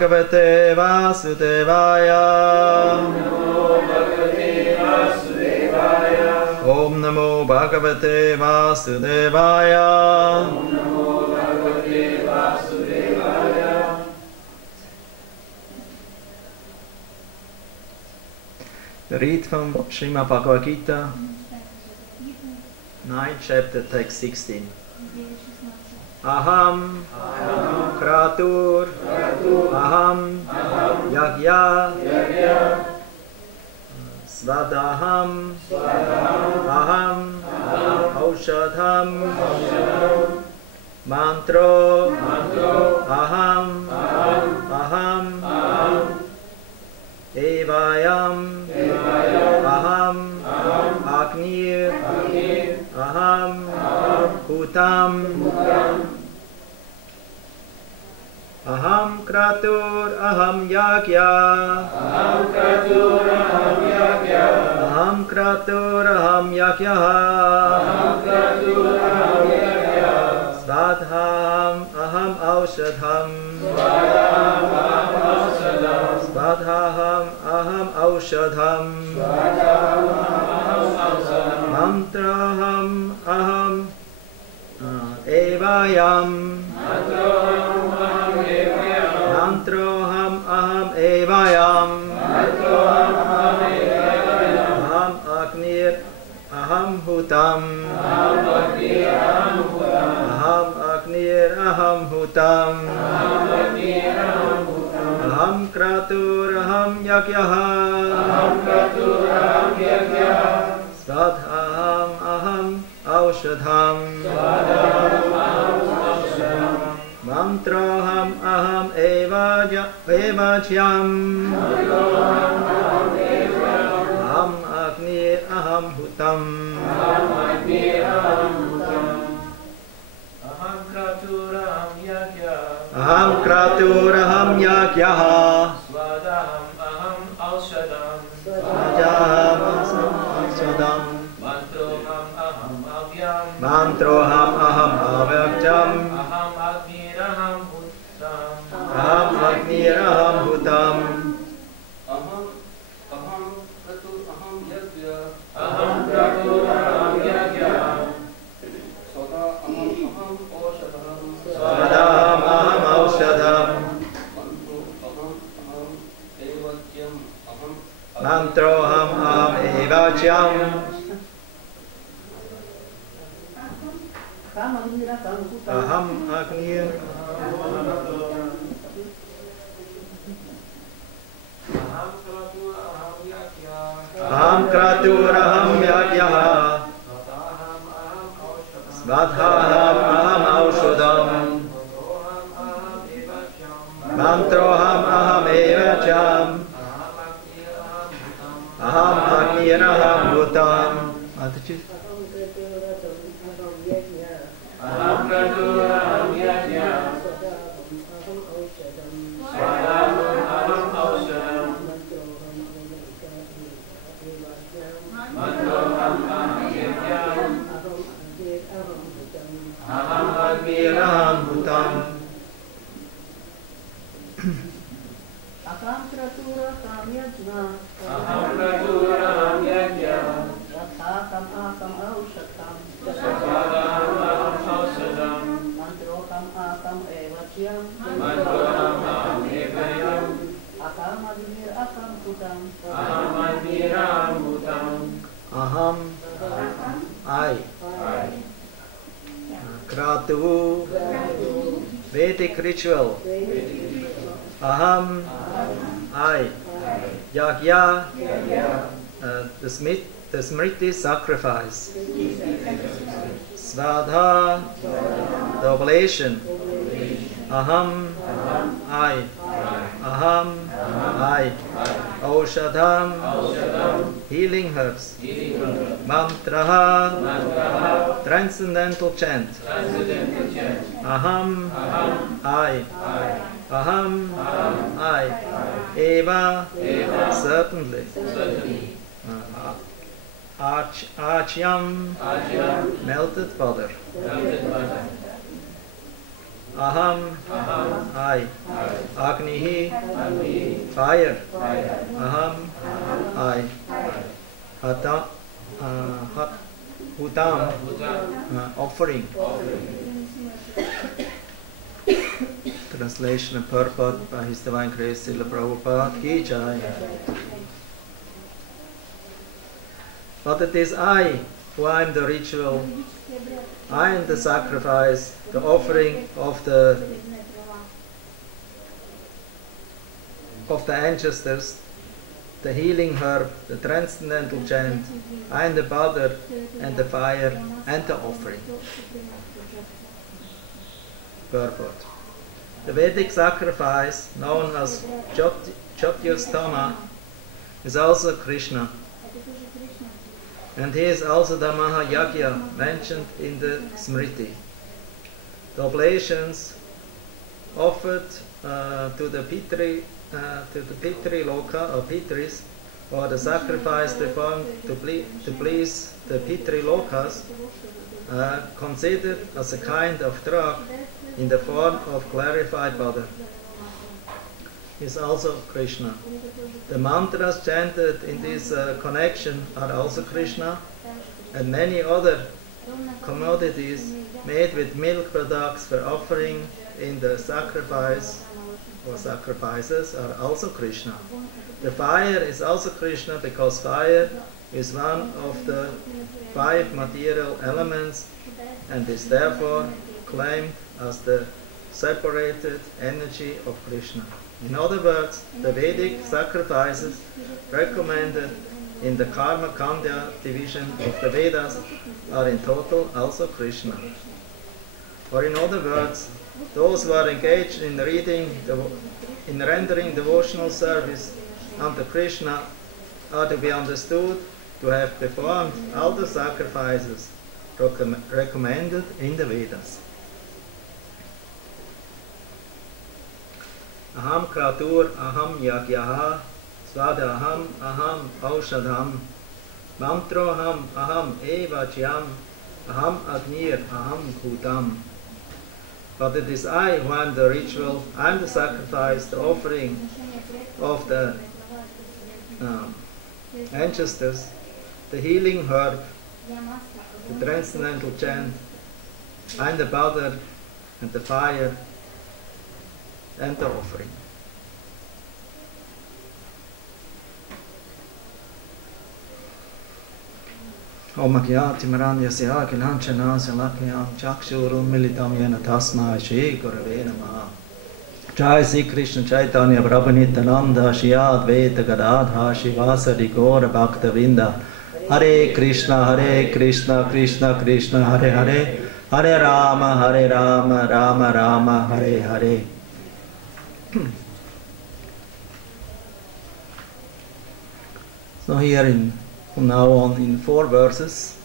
Bhagavate Vasudevaya. Om Namo Bhagavate Vasudevaya. Read from Srimad Bhagavad Gita, 9 chapter, text 16. Aham Kratur Aham Yagya Svadaham Aham Aushadham Mantro Aham Evayam Aham Agnir Aham Hutam Aham Kratur Aham Yagya Aham Kratur Aham Yagya Svadham Aham Aushadham Svadham Aham Aushadham Mantraham Aham Evayam Mantroham Aham Evayam Aham Agnir Aham Hutam Aham Agnir Aham Hutam Aham Kratur Aham Yagyaha Svadham Aham Aushadham Mantroham Aham Evajyam Aham Agnir Aham Hutam Aham Kratur Aham Yagyaha Aham Kratur Aham Yagyaha Svadham Aham Aushadham Svadham Aushadham Mantroham Aham Avyam Mantroham Aham Avyam Aham Agnir Aham Hutam Aham Agnir Aham Hutam Aham Kratur Aham Yagya Aham Kratur Aham Yagya Svadham Aham Aushadham Mantroham Aham Evajyam Aham Agnir Aham Kratur Aham Yagyaha Svadham Aham Aushadham Mantroham Aham Evajyam Aham Agnir Aham Hutam. Aham Kratur Aham Yagya Svadham Aham Aushadham Mantroham Aham Evajyam Aham Agnir Aham Hutam. Aham Kratur Aham Yagya Aham Kratur Aham Yagya Svadham Aham Aushadham Svadham Aham Aushadham Mantroham Aham Evajyam Mantroham Aham Evajyam Aham Agnir Aham Hutam Aham Agnir Aham Hutam. Aham I Kratu Vedic ritual. Aham I Yagya the Smriti sacrifice. Svadha the oblation. Aham I Aham I Aushadham healing herbs. Mantraha transcendental chant. Aham I Aham I Eva certainly. Achyam melted butter. Aham, I. Agnihi, fire. Aham, I. Hutam, offering. Translation and purport by His Divine Grace Srila Prabhupada Ki Jai. But it is I who am the ritual, I am the sacrifice, the offering of the ancestors, the healing herb, the transcendental chant, I am the butter and the fire and the offering. Purport. The Vedic sacrifice, known as Jyotirstama, is also Krishna. And he is also the Mahayagya mentioned in the Smriti. The oblations offered to the Pitri Loka or Pitris, or the sacrifice performed to please the Pitri Lokas, considered as a kind of drug in the form of clarified butter, is also Krishna. The mantras chanted in this connection are also Krishna, and many other commodities made with milk products for offering in the sacrifice or sacrifices are also Krishna. The fire is also Krishna because fire is one of the 5 material elements and is therefore claimed as the separated energy of Krishna. In other words, the Vedic sacrifices recommended in the Karma Kandya division of the Vedas are in total also Krishna. Or in other words, those who are engaged in rendering devotional service unto Krishna are to be understood to have performed all the sacrifices recommended in the Vedas. Aham kratur, aham yagyaha, swadaham, aham aushadham, mantroham, aham evachyam, aham agnir, aham bhutam. But it is I who am the ritual, I am the sacrifice, the offering of the ancestors, the healing herb, the transcendental chant, I am the butter and the fire and the offering. Om Agyati Maranyasya Kilanchana Salakyam Chakshurum Militam Yena Tasma Shri Gurave Namaha. Jai Sri Krishna Chaitanya Prabhu Nityananda Shri Advaita Gadadha Shivasari Gaura Bhakta Vrinda. Hare Krishna Krishna Krishna Hare Hare, Hare Rama Rama Rama Hare Hare. So here from now on in 4 verses,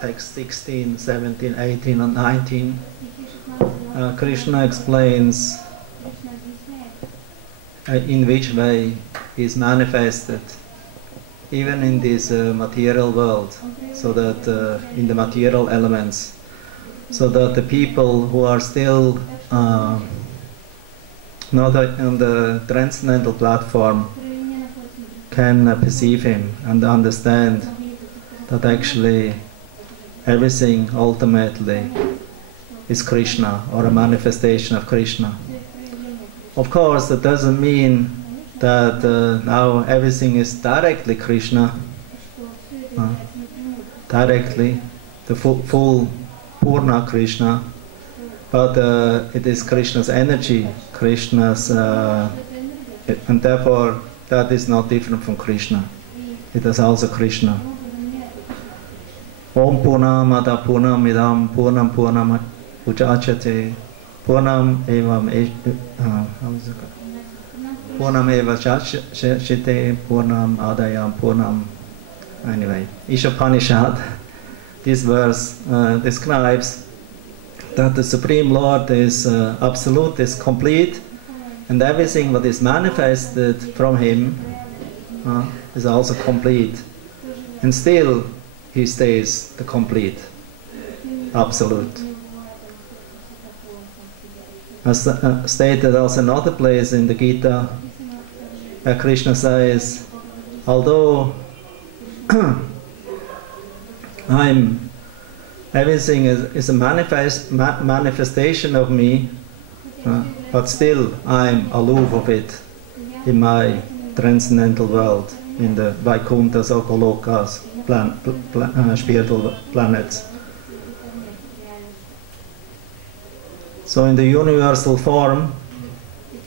text 16, 17, 18 and 19, Krishna explains in which way he is manifested even in this material world, so that in the material elements, so that the people who are still not on the transcendental platform can perceive him and understand that actually everything ultimately is Krishna, or a manifestation of Krishna. Of course, that doesn't mean that now everything is directly Krishna, directly the full Purna Krishna, but it is Krishna's energy, Krishna's, and therefore that is not different from Krishna. It is also Krishna. Om Purnamada Purnamidam Purnam Purnam Uchachate Purnam Evam Purnam Eva Chachate Purnam Adayam Purnam. Anyway, Ishopanishad, this verse describes that the Supreme Lord is absolute, is complete, and everything that is manifested from Him is also complete. And still He stays the complete. absolute. As stated also another place in the Gita, where Krishna says, although everything is a manifestation of me, but still I'm aloof of it in my transcendental world, in the Vaikunthas or Golokas, spiritual planets. So in the universal form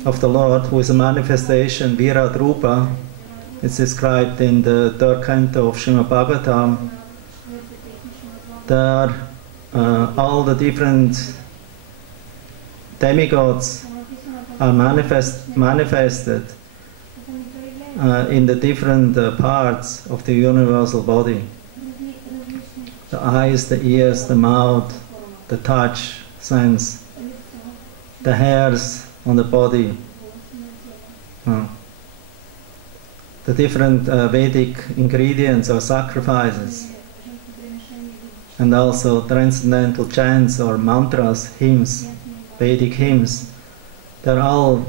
of the Lord, who is a manifestation, Virat Rupa, it's described in the 3rd canto of Srimad Bhagavatam, there all the different demigods are manifested in the different parts of the universal body. The eyes, the ears, the mouth, the touch, sense, the hairs on the body, the different Vedic ingredients or sacrifices, and also transcendental chants or mantras, hymns, Vedic hymns. They're all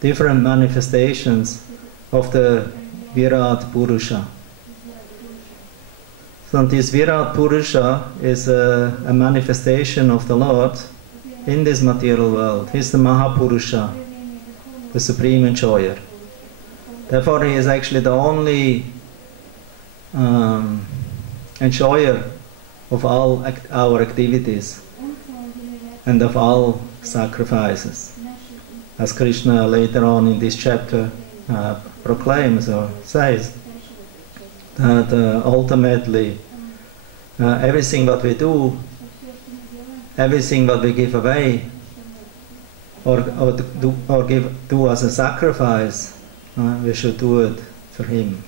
different manifestations of the Virat Purusha. So this Virat Purusha is a manifestation of the Lord in this material world. He's the Mahapurusha, the supreme enjoyer. Therefore, he is actually the only enjoyer of all our activities and of all sacrifices. As Krishna later on in this chapter proclaims or says, that ultimately everything what we do, everything what we give away or do as a sacrifice, we should do it for him.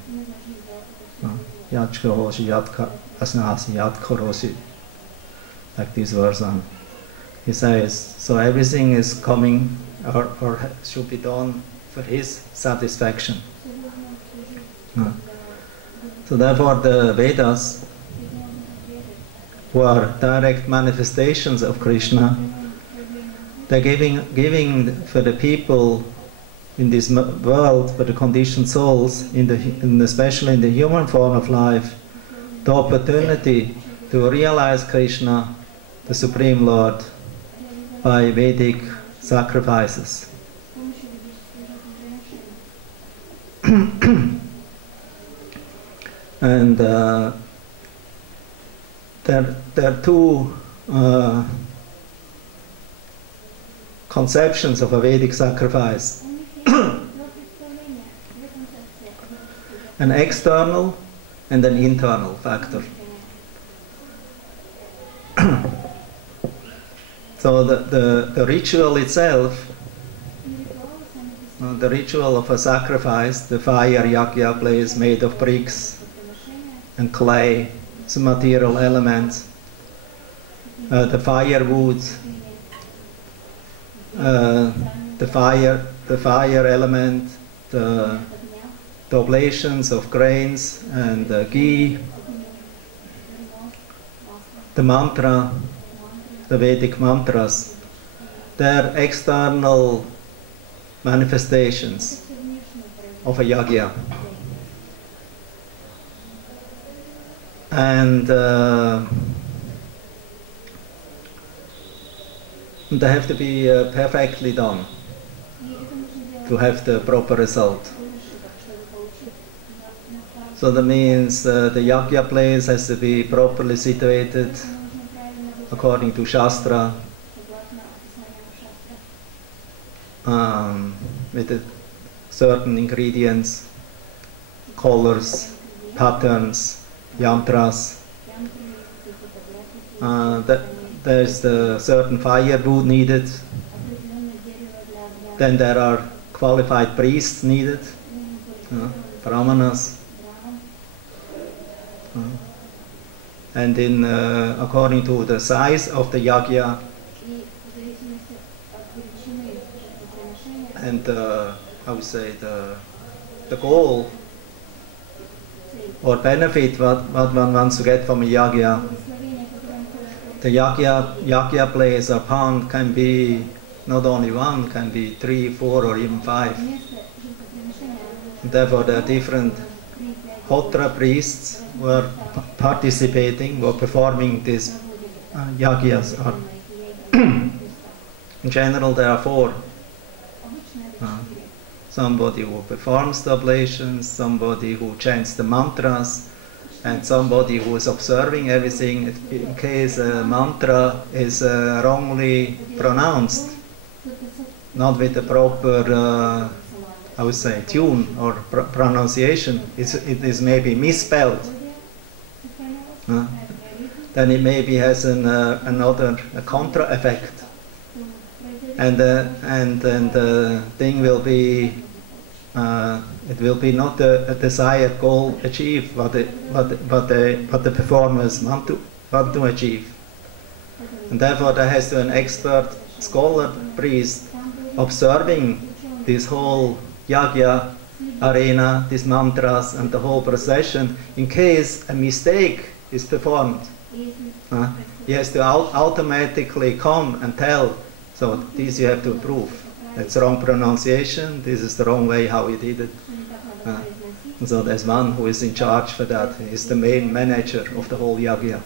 Like this verse on. He says, so everything is coming or should be done for his satisfaction. So therefore the Vedas, who are direct manifestations of Krishna, they're giving for the people in this world, for the conditioned souls, especially in the human form of life, the opportunity to realize Krishna, the Supreme Lord, by Vedic sacrifices. And there are two conceptions of a Vedic sacrifice. An external and an internal factor. So the ritual itself, the ritual of a sacrifice, the fire yagya place made of bricks and clay, some material elements, the firewood, the fire element, the oblations of grains and ghee, the mantra, the Vedic mantras, they're external manifestations of a yagya. And they have to be perfectly done to have the proper result. So that means the yagya place has to be properly situated according to Shastra, with certain ingredients, colors, patterns, yantras. There's the certain firewood needed. Then there are qualified priests needed, brahmanas. And in according to the size of the yagya and how we say the goal or benefit what one wants to get from a yagya, The Yagya place or pond can be not only one, can be 3, 4, or even 5. Therefore, there are different Hotra priests who are participating, who are performing these yagyas. In general, there are 4. Somebody who performs the oblations, somebody who chants the mantras, and somebody who is observing everything in case a mantra is wrongly pronounced, not with the proper, I would say, tune or pronunciation. It is maybe misspelled. Then it maybe has another contra effect, and the thing will be. It will be not a desired goal achieved, what the performers want to achieve. And therefore there has to be an expert scholar priest observing this whole yagya arena, these mantras and the whole procession, in case a mistake is performed. He has to automatically come and tell, so this you have to approve. That's wrong pronunciation, this is the wrong way how he did it. So there's one who is in charge for that. He is the main manager of the whole yagya.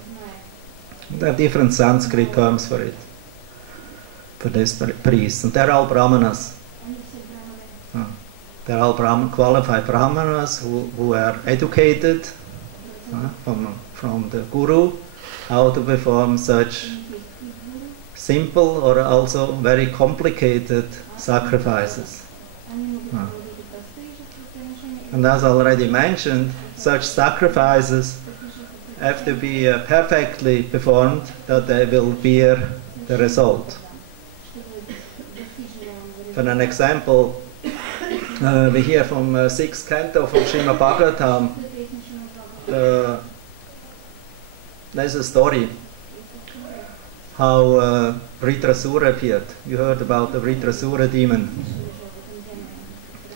There are different Sanskrit terms for it, for this priest. And they're all brahmanas. They're all qualified brahmanas who are educated from the guru how to perform such simple or also very complicated sacrifices. And as already mentioned, such sacrifices have to be perfectly performed that they will bear the result. For an example, we hear from 6th canto from Srimad Bhagavatam, there's a story how Vritrasura appeared. You heard about the Vritrasura demon.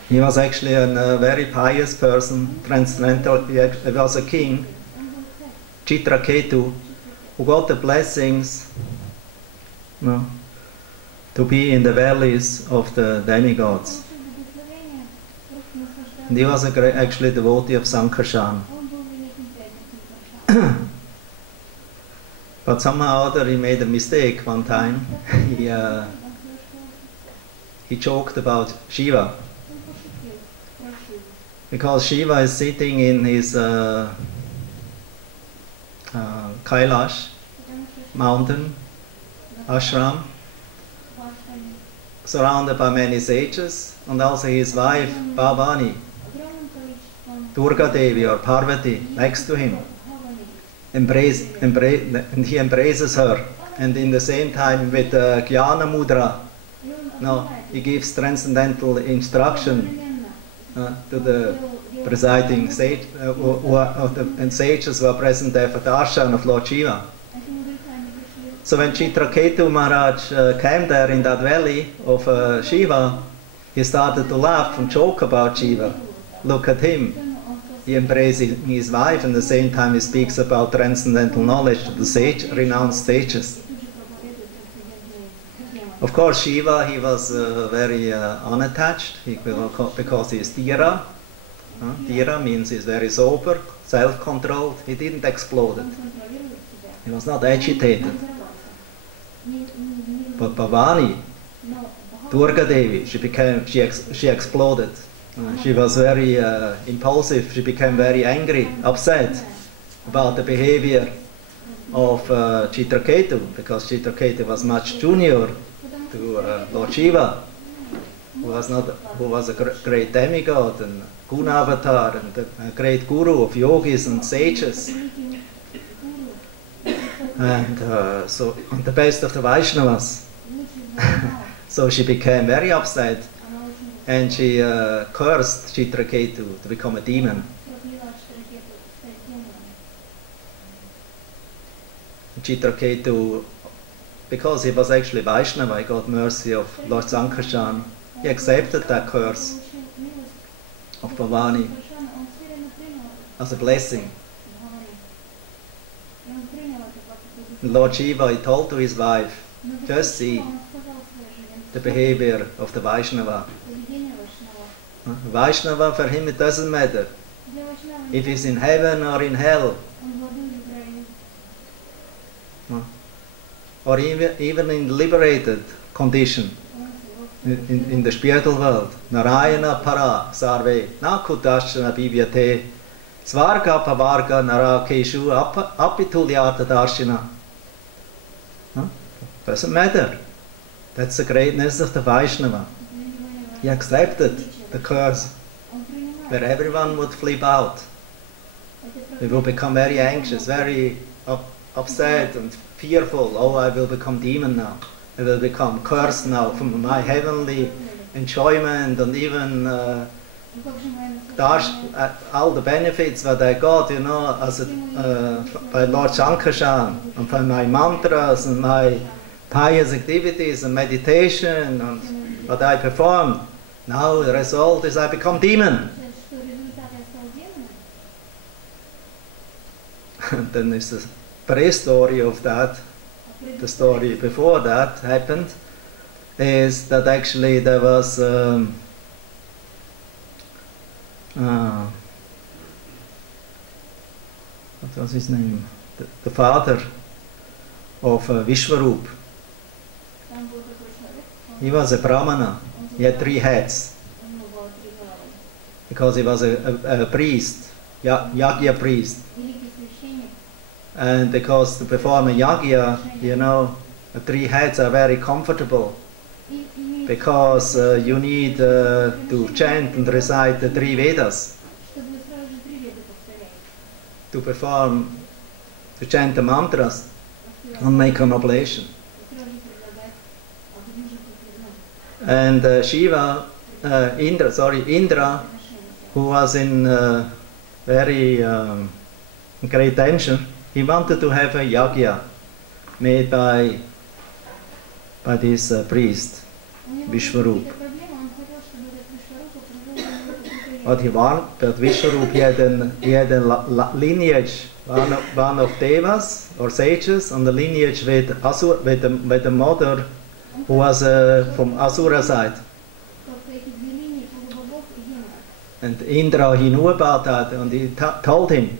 He was actually a very pious person, transcendental. He was a king, Chitraketu, who got the blessings to be in the valleys of the demigods. And he was actually a devotee of Sankarshan. But somehow or other he made a mistake one time. He joked about Shiva. Because Shiva is sitting in his Kailash mountain, ashram, surrounded by many sages, and also his wife, Bhavani, Durga Devi or Parvati, next to him. And he embraces her, and in the same time with Jnana Mudra, he gives transcendental instruction to the presiding sage, and sages who are present there for the darshan of Lord Shiva. So when Chitraketu Maharaj came there in that valley of Shiva, he started to laugh and joke about Shiva. Look at him. He embraces his wife, and at the same time he speaks about transcendental knowledge to the renounced sages. Of course, Shiva, he was very unattached, because he is Dhira. Dhira means he's very sober, self-controlled. He didn't explode. He was not agitated. But Bhavani, Durga Devi, she exploded. She was very impulsive. She became very angry, upset about the behavior of Chitraketu, because Chitraketu was much junior to Lord Shiva, who was a great demigod and guna avatar and a great guru of yogis and sages, and so the best of the Vaishnavas. So she became very upset, and she cursed Chitraketu to become a demon. Chitraketu, because he was actually Vaishnava, he got mercy of Lord Sankarshan. He accepted that curse of Bhavani as a blessing. Lord Shiva, he told to his wife, just see the behavior of the Vaishnava. Vaishnava, for him it doesn't matter if he's in heaven or in hell, or even in liberated condition, in the spiritual world. Narayana para sarve nakutashana bivyate svarga pavarga narakeshu apitulyata darshina. Doesn't matter. That's the greatness of the Vaishnava. He accepted the curse where everyone would flip out. They will become very anxious, very upset and fearful. Oh, I will become demon now. I will become cursed now from my heavenly enjoyment and even all the benefits that I got, you know, as by Lord Shankarshan, and by my mantras and my pious activities and meditation and what I performed. Now the result is I become demon. And then there's the pre-story of that. The story before that happened is that actually there was what was his name? The father of Vishwarup. He was a Brahmana. He had 3 heads because he was a priest, Yagya priest. And because to perform a yagya, you know, 3 heads are very comfortable because you need to chant and recite the 3 Vedas to perform, to chant the mantras and make an oblation. And Indra, who was in very great tension, he wanted to have a yagya made by this priest, Vishwarup. But Vishwarup, he had a lineage, one of devas or sages, and the lineage with the mother who was from Asura side. And Indra, he knew about that, and he told him,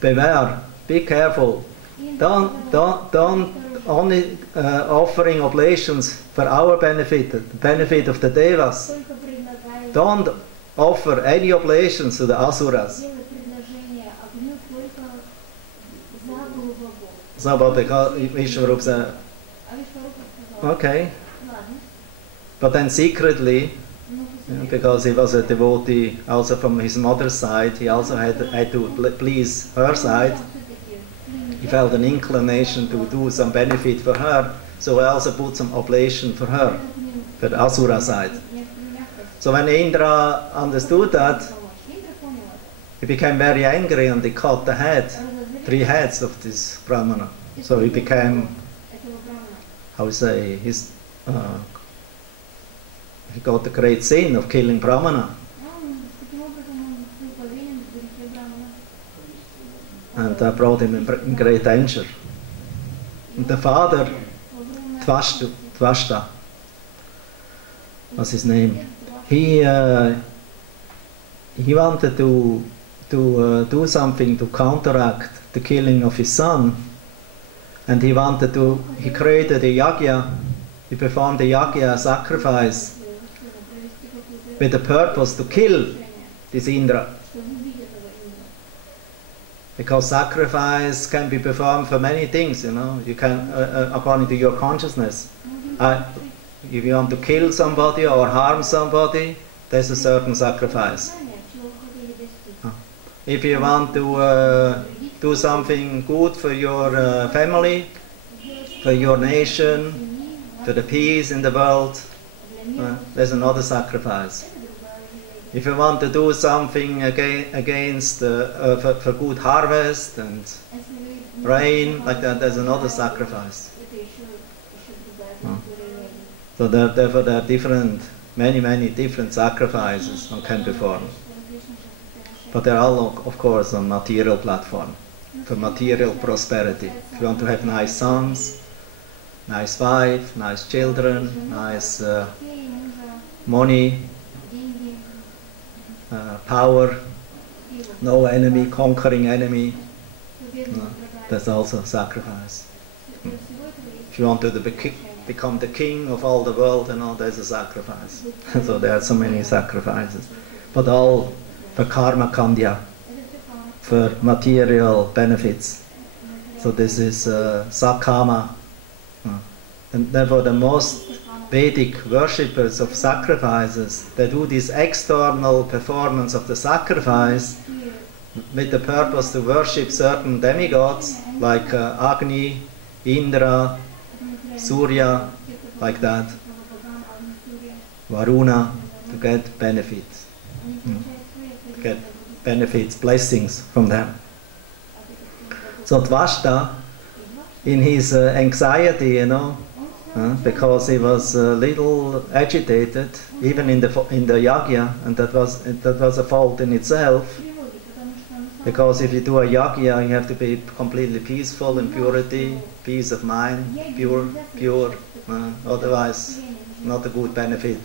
beware, be careful, don't only offering oblations for our benefit, the benefit of the devas. Don't offer any oblations to the asuras. So, but because Vishwarup said, okay, but then secretly, because he was a devotee also from his mother's side, he also had to please her side. He felt an inclination to do some benefit for her, so I also put some oblation for her, for the Asura side. So when Indra understood that, he became very angry and he cut the head, 3 heads of this Brahmana. So he became, how to say, he got the great sin of killing Brahmana. And that brought him in great danger. And the father, Tvashta, what's his name? He wanted to do something to counteract the killing of his son, and he created a yagya. He performed a yagya sacrifice with the purpose to kill this Indra. Because sacrifice can be performed for many things, you know. You can, according to your consciousness. If you want to kill somebody or harm somebody, there's a certain sacrifice. If you want to do something good for your family, for your nation, for the peace in the world, there's another sacrifice. If you want to do something against for good harvest and rain, like that, there's another sacrifice. So therefore there are many different sacrifices one can perform. But they're all, of course, on material platform. for material prosperity. If you want to have nice sons, nice wife, nice children, nice money, power, no enemy, conquering enemy, that's also sacrifice. If you want to become the king of all the world, there's a sacrifice. So there are so many sacrifices. But all for karma kandya, for material benefits. So this is sakama. And therefore the most Vedic worshippers of sacrifices, they do this external performance of the sacrifice with the purpose to worship certain demigods like Agni, Indra, Surya, like that, Varuna, to get benefits, to get benefits, blessings from them. So Dvashta, in his anxiety, because he was a little agitated, even in the yagya, and that was a fault in itself. Because if you do a yagya, you have to be completely peaceful, in purity, peace of mind, pure. Otherwise, not a good benefit.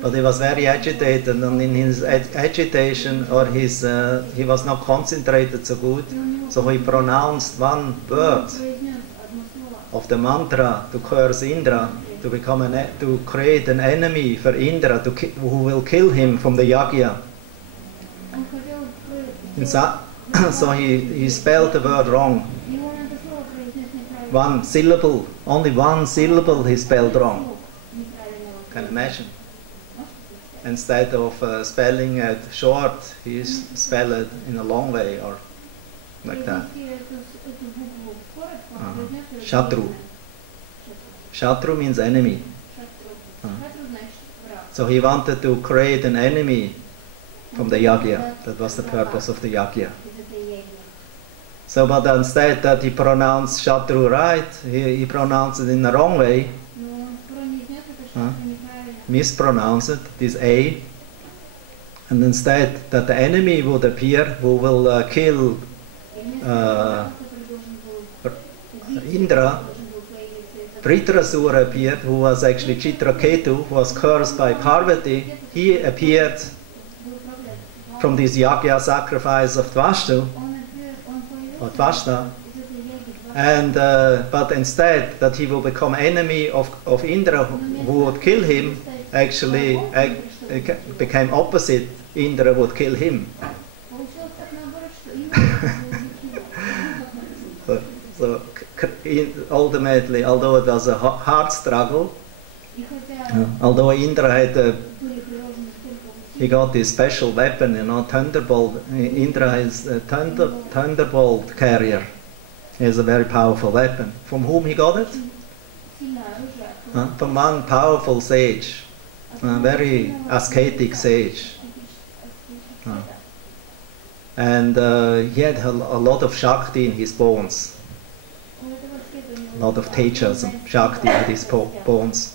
But he was very agitated, and in his agitation, or he was not concentrated so good, so he pronounced one word of the mantra to curse Indra, to create an enemy for Indra, who will kill him from the yagya. So he spelled the word wrong. One syllable, only one syllable he spelled wrong. Can you imagine? Instead of spelling it short, he spelled it in a long way, or like that. Shatru. Shatru means enemy. So he wanted to create an enemy from the yagya. That was the purpose of the yagya. So, but instead that he pronounced Shatru right, he pronounced it in the wrong way. Mispronounced it, this A. And instead that the enemy would appear, who will kill Indra, Vritrasura appeared, who was actually Chitraketu, who was cursed by Parvati. He appeared from this yagya sacrifice of Dvashta, or Dvashta, and but instead that he will become enemy of Indra, who would kill him, actually became opposite. Indra would kill him. So ultimately, although it was a hard struggle, although Indra had he got this special weapon, thunderbolt. Indra is a thunderbolt carrier. He has a very powerful weapon. From whom he got it? From one powerful sage, a very ascetic sage. And he had a lot of Shakti in his bones. A lot of tejas and Shakti in his bones.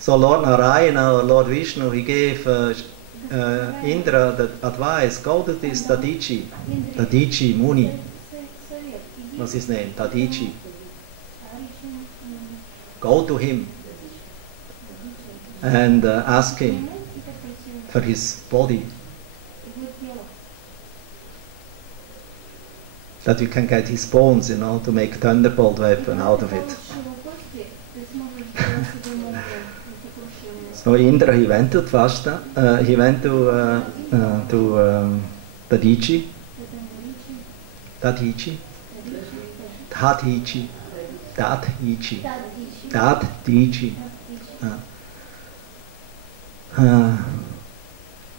So Lord Narayana or Lord Vishnu, he gave Indra the advice, go to this Dadichi Muni. What's his name? Dadichi. Go to him and ask him for his body, that you can get his bones, to make thunderbolt weapon out of it. So Indra, he went to Dvashta, he went to Dadichi,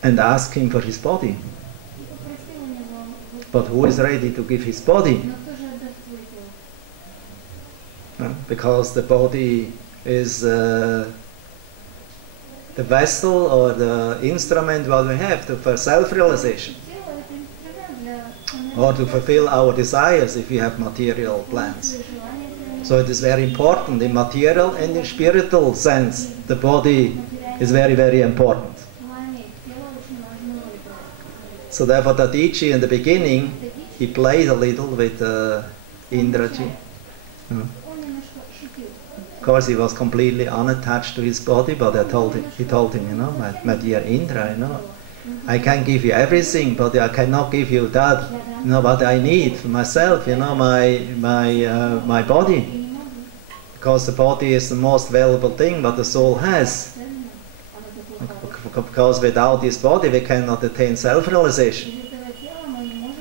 and asked him for his body. But who is ready to give his body? Because the body is the vessel or the instrument what we have for self-realization, or to fulfill our desires if we have material plans. So it is very important in material and in spiritual sense. The body is very, very important. So therefore Dadichi in the beginning, he played a little with Indraji. Of course, he was completely unattached to his body, but he told him, you know, my dear Indra, you know, I can give you everything, but I cannot give you that, you know, what I need for myself, you know, my body. Because the body is the most valuable thing what the soul has. Because without this body we cannot attain self-realization.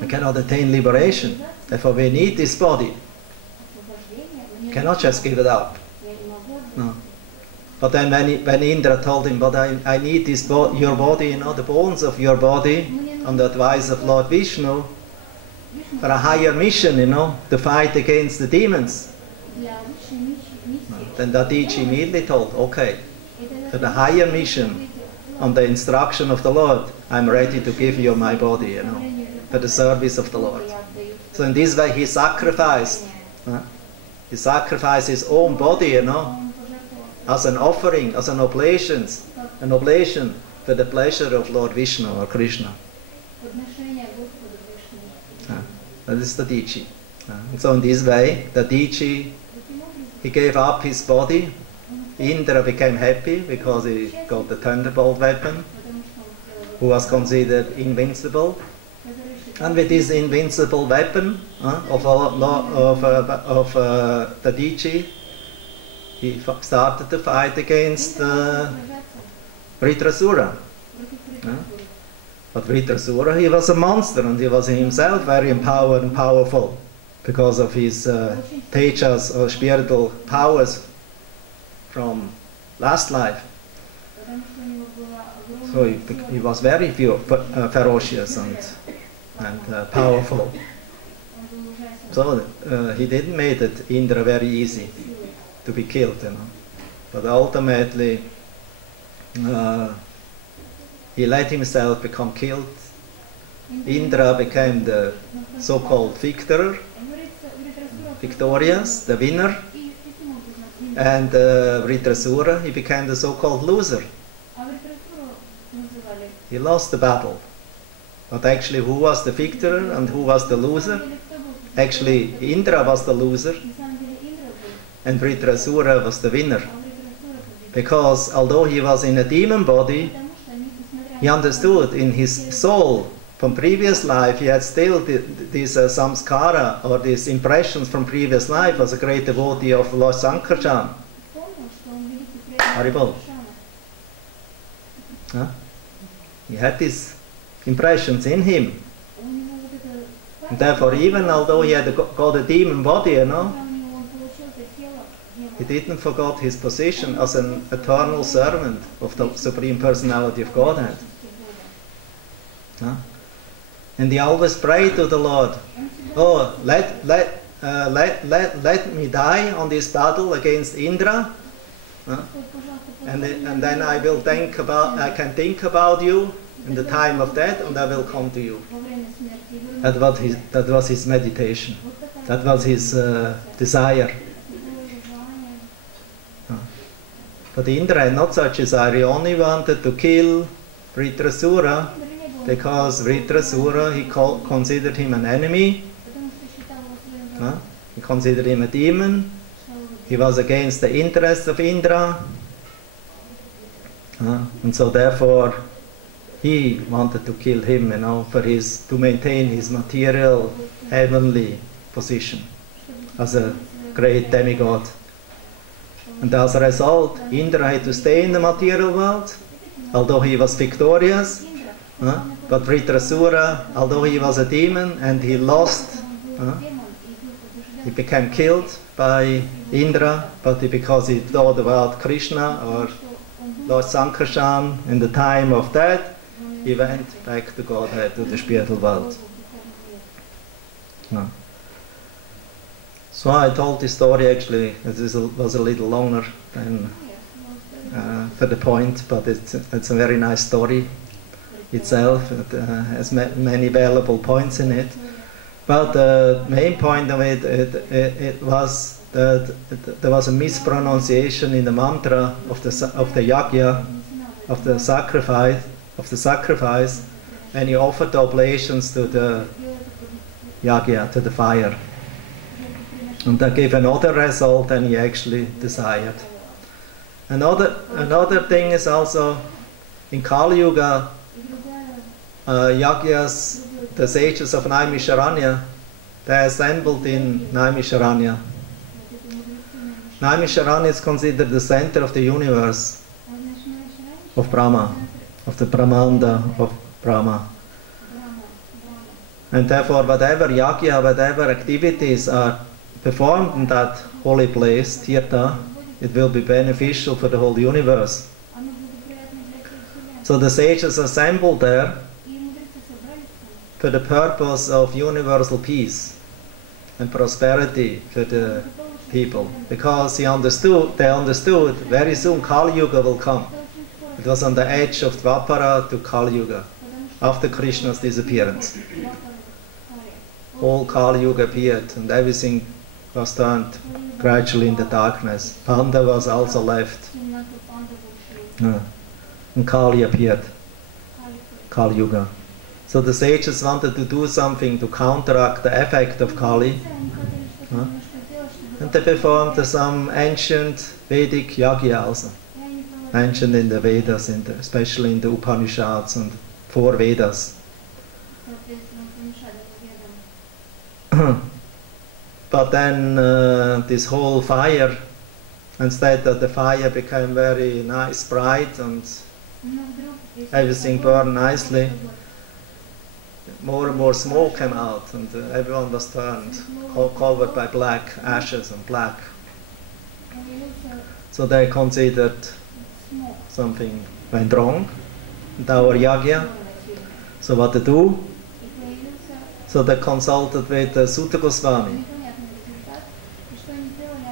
We cannot attain liberation. Therefore we need this body. We cannot just give it up. No. But then when Indra told him, but I need this your body, you know, the bones of your body, on the advice of Lord Vishnu, for a higher mission, you know, to fight against the demons. Then Dadichi immediately told, okay, for the higher mission, on the instruction of the Lord, I'm ready to give you my body, you know, for the service of the Lord. So in this way he sacrificed. He sacrificed his own body, you know, as an offering, as an oblation for the pleasure of Lord Vishnu or Krishna. That is Dadichi. So in this way, Dadichi, he gave up his body. Indra became happy because he got the thunderbolt weapon, who was considered invincible. And with this invincible weapon of Dadichi, he started to fight against Vritrasura. But Vritrasura, he was a monster, and he was himself very empowered and powerful because of his tejas or spiritual powers from last life. So he was very ferocious and powerful. So he didn't make it Indra very easy to be killed, you know. But ultimately he let himself become killed. Indra became the so-called victorious, the winner. And Vritrasura, he became the so-called loser. He lost the battle. But actually, who was the victor and who was the loser? Actually, Indra was the loser, and Vritrasura was the winner. Because although he was in a demon body, he understood in his soul from previous life, he had still this samskara, or these impressions from previous life as a great devotee of Lord Sankarshan. Haribol. He had these impressions in him. And therefore, even although he had got a demon body, you know, he didn't forget his position as an eternal servant of the Supreme Personality of Godhead. And he always prayed to the Lord, oh, let me die on this battle against Indra, and then I can think about you in the time of death, and I will come to you. That was his meditation. That was his desire. But Indra had not such a desire. He only wanted to kill Vritrasura, because Vritrasura, he considered him an enemy. He considered him a demon. He was against the interests of Indra. And so therefore, he wanted to kill him, you know, to maintain his material, heavenly position as a great demigod. And as a result, Indra had to stay in the material world, although he was victorious. But Vritrasura, although he was a demon and he lost, he became killed by Indra, but because he thought about Krishna or Lord Sankarshan in the time of death, he went back to Godhead, to the spiritual world. So I told this story actually, it was a little longer than for the point, but it's a very nice story itself. It has many valuable points in it. But the main point of it was that there was a mispronunciation in the mantra of the yajna, of the sacrifice, and he offered the oblations to yagya, to the fire. And that gave another result than he actually desired. Another thing is also, in Kali Yuga, yagyas, the sages of Naimisharanya, they assembled in Naimisharanya. Naimisharanya is considered the center of the universe, of Brahma, of the Brahmanda of Brahma. And therefore, whatever yagya, whatever activities are performed in that holy place, tirtha, it will be beneficial for the whole universe. So the sages assembled there for the purpose of universal peace and prosperity for the people, because they understood very soon Kali Yuga will come. It was on the edge of Dvapara to Kali Yuga, after Krishna's disappearance. All Kali Yuga appeared and everything was turned gradually in the darkness. Panda was also left. And Kali appeared, Kali Yuga. So the sages wanted to do something to counteract the effect of Kali. And they performed some ancient Vedic yagya also, mentioned in the Vedas, especially in the Upanishads and 4 Vedas. But then this whole fire, instead that the fire became very nice, bright, and everything burned nicely, more and more smoke came out, and everyone was turned, covered by black ashes and black. So they considered something went wrong with our yagya. So what to do? So they consulted with Suta Goswami.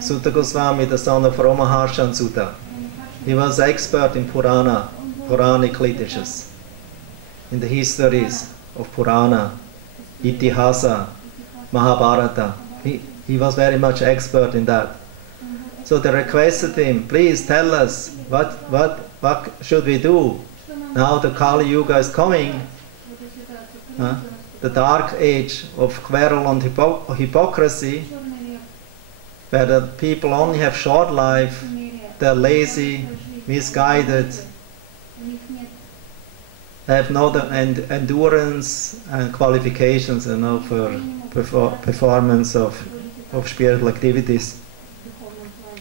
Suta Goswami, the son of Ramaharsha and Suta. He was expert in Puranic literatures, in the histories of Purana, Itihasa, Mahabharata. He was very much expert in that. So they requested him, please tell us what should we do now the Kali Yuga is coming, the dark age of quarrel and hypocrisy, where the people only have short life, they're lazy, misguided, have no endurance and qualifications, for performance of spiritual activities,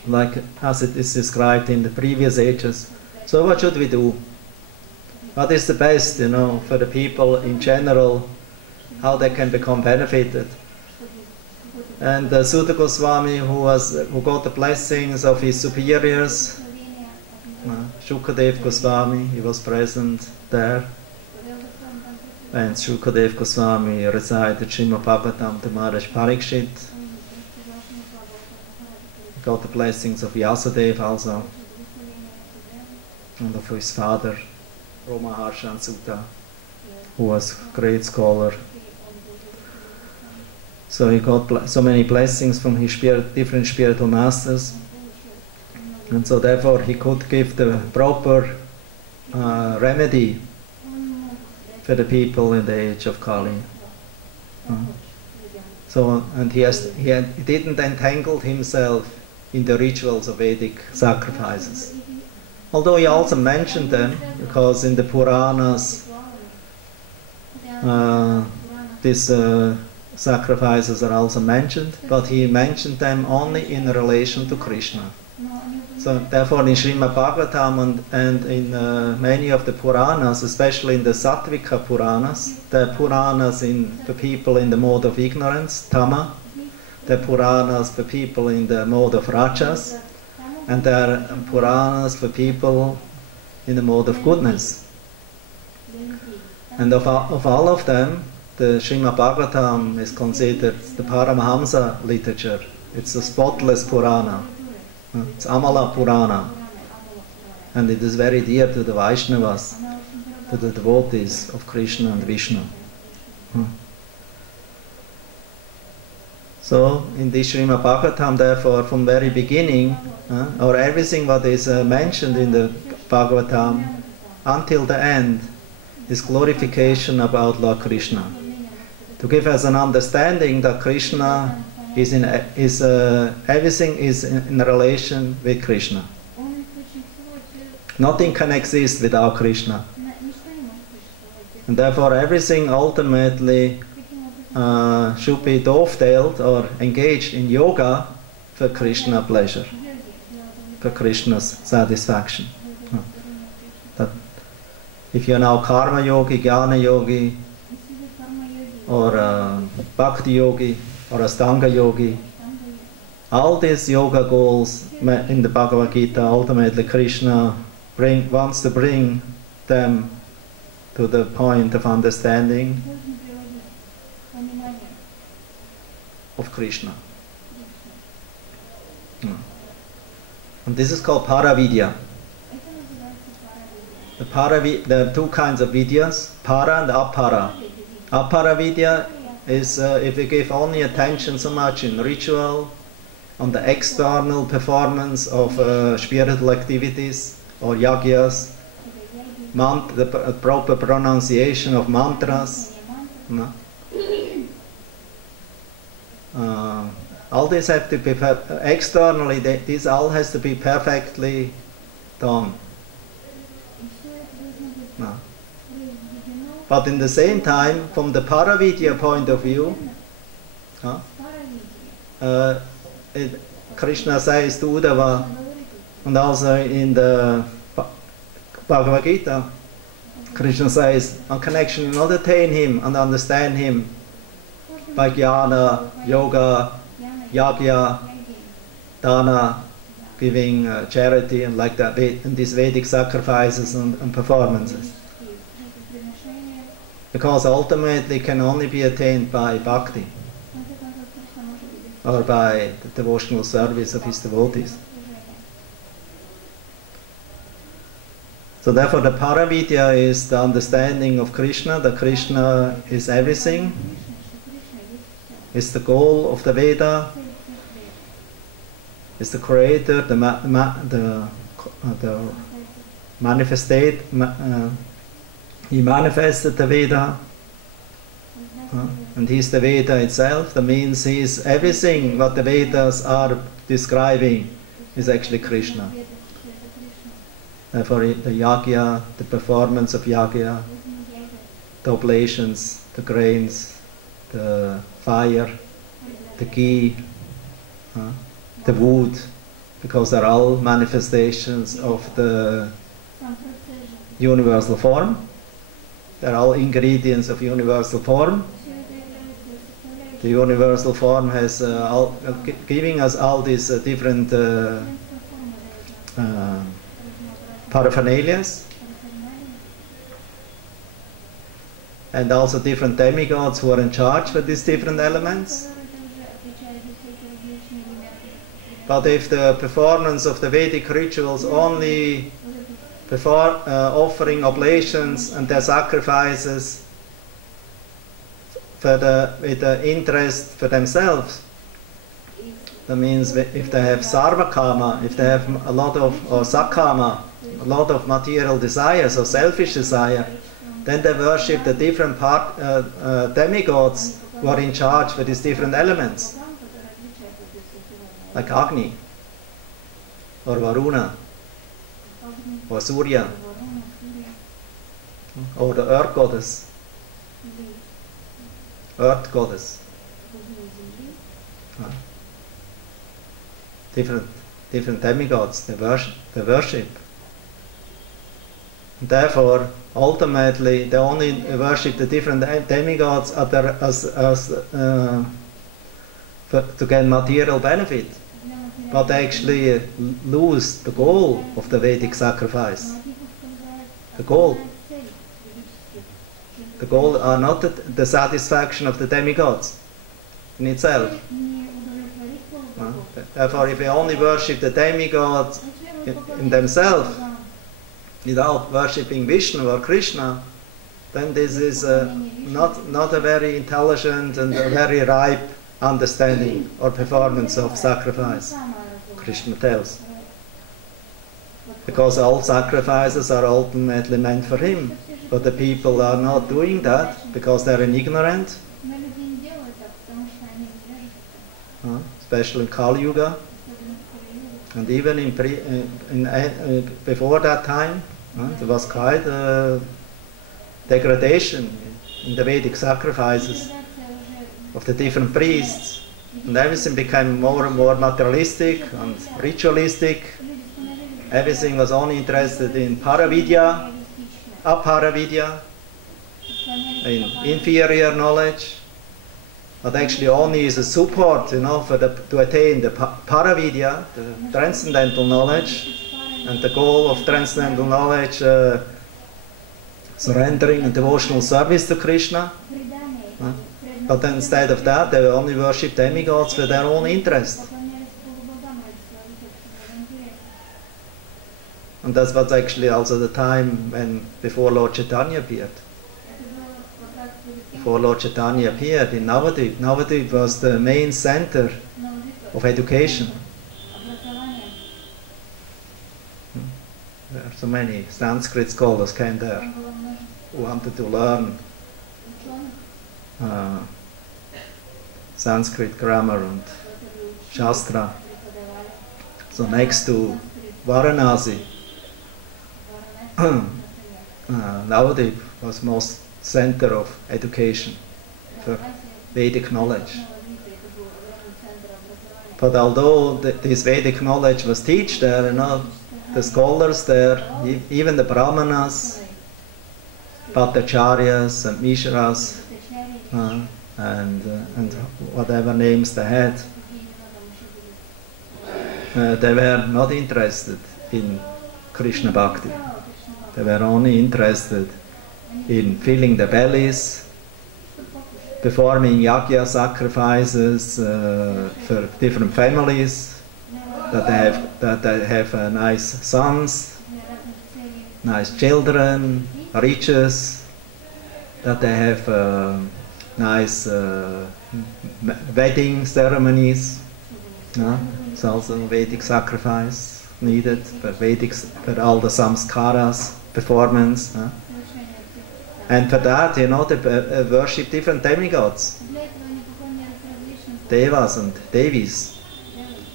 like as it is described in the previous ages. So what should we do? What is the best, for the people in general, how they can become benefited? And Suta Goswami, who got the blessings of his superiors, Shukadev Goswami, he was present there, and Shukadev Goswami recited Srimad Bhagavatam to Maharaj Parikshit. He got the blessings of Vyasadeva also, and of his father, Ramaharsha and Suta, who was a great scholar. So he got so many blessings from his different spiritual masters, and so therefore he could give the proper remedy for the people in the age of Kali. So, and he didn't entangle himself in the rituals of Vedic sacrifices. Although he also mentioned them, because in the Puranas these sacrifices are also mentioned, but he mentioned them only in relation to Krishna. So therefore in Srimad Bhagavatam and in many of the Puranas, especially in the Sattvika Puranas, the Puranas for people in the mode of ignorance, Tama, the Puranas for people in the mode of Rajas, and there are Puranas for people in the mode of goodness. And of all of them, the Srimad Bhagavatam is considered the Paramahamsa literature. It's a spotless Purana. It's Amala Purana. And it is very dear to the Vaishnavas, to the devotees of Krishna and Vishnu. So, in this Srimad Bhagavatam, therefore, from very beginning, or everything what is mentioned in the Bhagavatam, until the end, is glorification about Lord Krishna. to give us an understanding that Krishna is everything is in relation with Krishna. Nothing can exist without Krishna. And therefore everything ultimately should be dovetailed or engaged in yoga for Krishna pleasure, for Krishna's satisfaction. That if you're now karma yogi, jnana yogi, or bhakti yogi, or astanga yogi, all these yoga goals in the Bhagavad Gita, ultimately Krishna wants to bring them to the point of understanding of Krishna. And this is called Paravidya. There are two kinds of vidyas, para and apara. Apara vidya is if we give only attention so much in ritual, on the external performance of spiritual activities or yagyas, the proper pronunciation of mantras. No? All this have to be externally. This all has to be perfectly done. No. But in the same time, from the Paravidya point of view, Krishna says to Uddhava, and also in the Bhagavad Gita, Krishna says, a connection, not attain him and understand him by jnana, yoga, yagya, dana, giving charity and like that, and these Vedic sacrifices and performances. Because ultimately can only be attained by bhakti, or by the devotional service of his devotees. So therefore the Paravidya is the understanding of Krishna, that Krishna is everything, is the goal of the Veda, is the creator, the manifestate, he manifested the Veda, and he's the Veda itself. That means he's everything what the Vedas are describing is actually Krishna. Therefore the yagya, the performance of yagya, the oblations, the grains, the fire, the ghee, the wood, because they're all manifestations of the universal form. They're all ingredients of universal form. The universal form has giving us all these different paraphernalias, and also different demigods who are in charge with these different elements. But if the performance of the Vedic rituals only offering oblations and their sacrifices with the interest for themselves, that means if they have sarvakama, if they have a lot of, or sakama, a lot of material desires or selfish desire, then they worship the different demigods who are in charge for these different elements, like Agni, or Varuna, or Surya, or the earth goddess, different demigods they worship. And therefore, ultimately, they only worship the different demigods to get material benefit, but they actually lose the goal of the Vedic sacrifice. The goal are not the satisfaction of the demigods in itself. Therefore, if we only worship the demigods in themselves, without worshipping Vishnu or Krishna, then this is not a very intelligent and a very ripe understanding or performance of sacrifice, Krishna tells. Because all sacrifices are ultimately meant for him, but the people are not doing that because they're ignorant, especially in Kali Yuga, and even before that time, there was quite a degradation in the Vedic sacrifices of the different priests, and everything became more and more materialistic and ritualistic. Everything was only interested in Paravidya, Aparavidya, in inferior knowledge, but actually only is a support, to attain the Paravidya, the transcendental knowledge, and the goal of transcendental knowledge, surrendering and devotional service to Krishna. But then instead of that, they only worship demigods for their own interest. And that was actually also the time before Lord Chaitanya appeared. Before Lord Chaitanya appeared in Navadvip. Navadvip was the main center of education. There are so many Sanskrit scholars came there who wanted to learn Sanskrit grammar and Shastra. So next to Varanasi, Navadvip was most center of education for Vedic knowledge. But although this Vedic knowledge was taught there, the scholars there, even the Brahmanas, Bhattacharyas and Mishras, and whatever names they had, they were not interested in Krishna Bhakti. They were only interested in filling the bellies, performing yajna sacrifices for different families, that they have nice sons, nice children, riches, that they have nice wedding ceremonies. It's also Vedic sacrifice needed for all the samskaras, performance. And for that, they worship different demigods, devas and devis,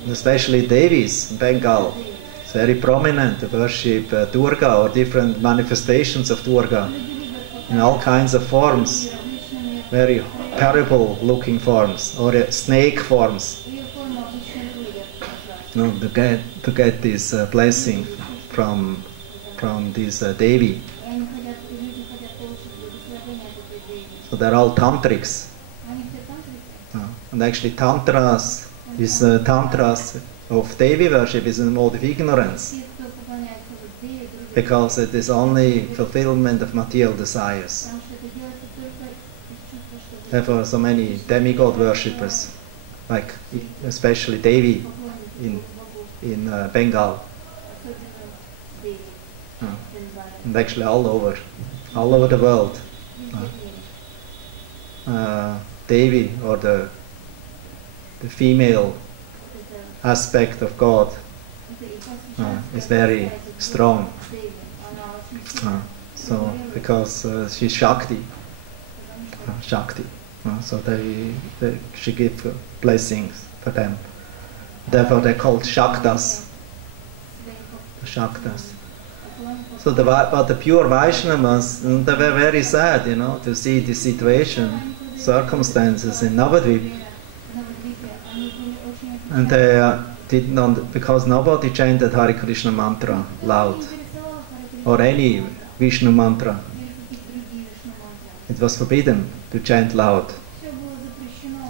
especially devis in Bengal. It's very prominent to worship Durga or different manifestations of Durga in all kinds of forms, very terrible looking forms, or snake forms, to get this blessing from this Devi. So they're all tantrics. And actually tantras of Devi worship is a mode of ignorance, because it is only fulfillment of material desires. Therefore so many demigod worshippers, like especially Devi in Bengal, and actually all over the world. Devi, or the female aspect of God, is very strong. So because she's Shakti, so she gives blessings for them. Therefore they're called Shaktas. So but the pure Vaishnavas, they were very sad, to see the situation, circumstances in Navadvip. And they did not, because nobody chanted Hare Krishna mantra loud, or any Vishnu mantra. It was forbidden to chant loud.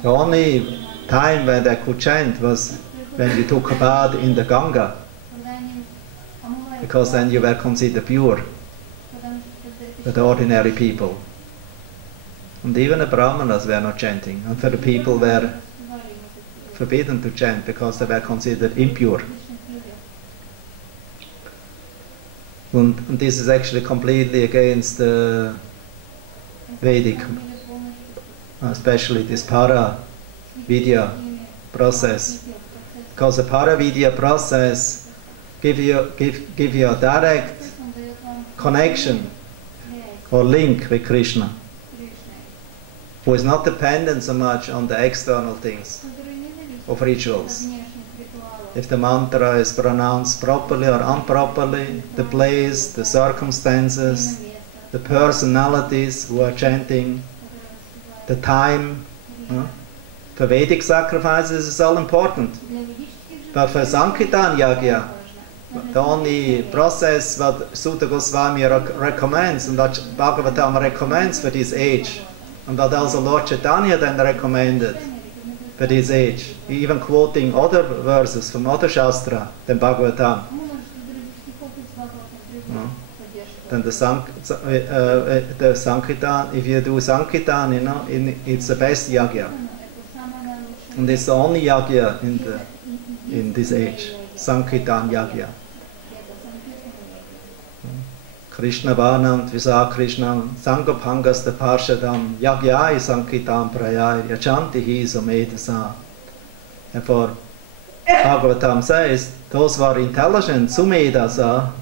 The only time when they could chant was when you took a bath in the Ganga, because then you were considered pure with the ordinary people. And even the Brahmanas were not chanting, and for the people were forbidden to chant because they were considered impure. And this is actually completely against the Vedic, especially this Para-Vidya process. Because the Para-Vidya process give you a direct connection or link with Krishna, who is not dependent so much on the external things, of rituals. If the mantra is pronounced properly or improperly, the place, the circumstances, the personalities who are chanting, the time, for Vedic sacrifices is all important. But for Sankirtan Yagya, the only process what Suta Goswami recommends and what Bhagavatam recommends for this age, and what also Lord Chaitanya then recommended for this age, even quoting other verses from other Shastra than Bhagavatam. Then the Sankirtan, if you do Sankirtan, you know, it's the best Yagya. And it's the only Yagya in this age, Sankirtan Yagya. Krishna Varnam Tvisa Krishnam Sangapangas Parshadam Yagyai Sankirtan Prayai Yachanti Hi Samedasa. And for Bhagavatam says, those who are intelligent, Sumedasa,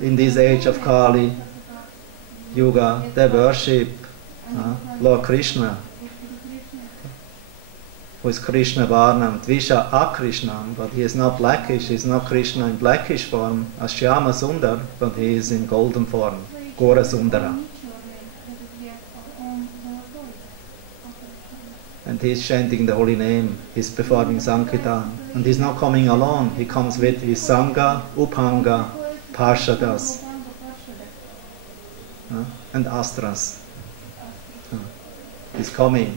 in this age of Kali Yuga, they worship Lord Krishna, who is Krishna Varnam, Dvisha Akrishnam, but he is not blackish, he is not Krishna in blackish form, as Shyama Sundar, but he is in golden form, Gora Sundara. And he is chanting the holy name, he is performing Sankirtan, and he is not coming alone, he comes with his Sangha, Upanga, Parshadas, and Astras. Is coming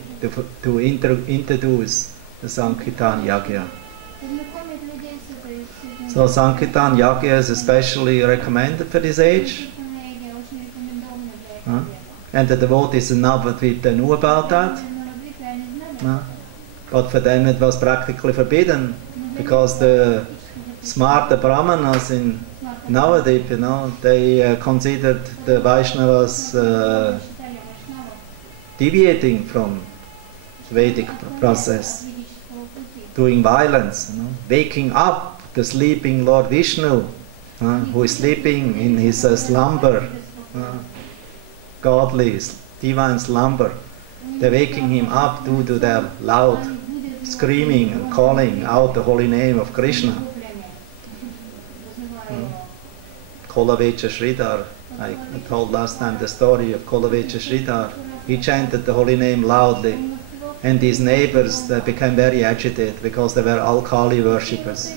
to introduce the Sankirtan Yagya. So Sankirtan Yagya is especially recommended for this age. And the devotees in Navadvip, they knew about that. But for them it was practically forbidden, because the smarter Brahmanas in Navadvip, you know, they considered the Vaishnavas deviating from Vedic process, doing violence, you know, waking up the sleeping Lord Vishnu, who is sleeping in his slumber, godly, divine slumber. They're waking him up due to their loud screaming and calling out the holy name of Krishna. Kolavecha Sridhar, I told last time the story of Kolavecha Sridhar. He chanted the holy name loudly, and his neighbors, they became very agitated because they were all Kali worshippers.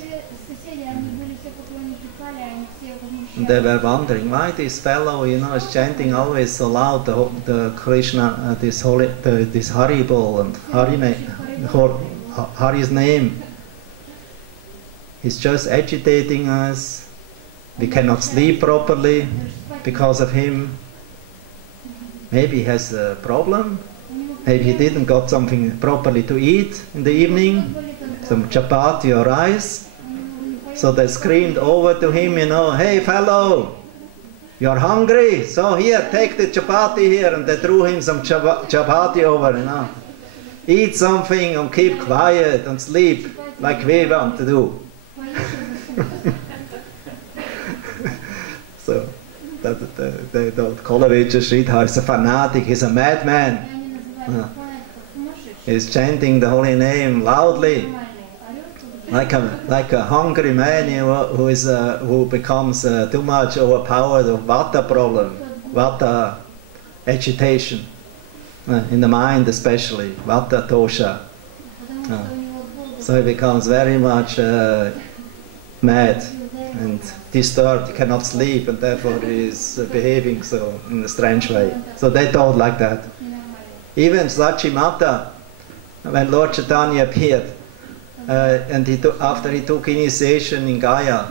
And they were wondering why this fellow, you know, is chanting always so loud the Krishna, this Haribol and Hari's name. He's just agitating us. We cannot sleep properly because of him. Maybe he has a problem. Maybe he didn't got something properly to eat in the evening, some chapati or rice. So they screamed over to him, you know, hey fellow, you're hungry? So here, take the chapati here. And they threw him some chapati over, you know. Eat something and keep quiet and sleep like we want to do. So the Kolavecha Sridhar is a fanatic, he's a madman. He's chanting the holy name loudly, like a hungry man, you know, who becomes too much overpowered of vata problem, vata agitation, in the mind especially, vata tosha. So he becomes very much mad and disturbed, he cannot sleep, and therefore he is behaving so in a strange way. So they thought like that. Even Sachi Mata, when Lord Chaitanya appeared, and after he took initiation in Gaya,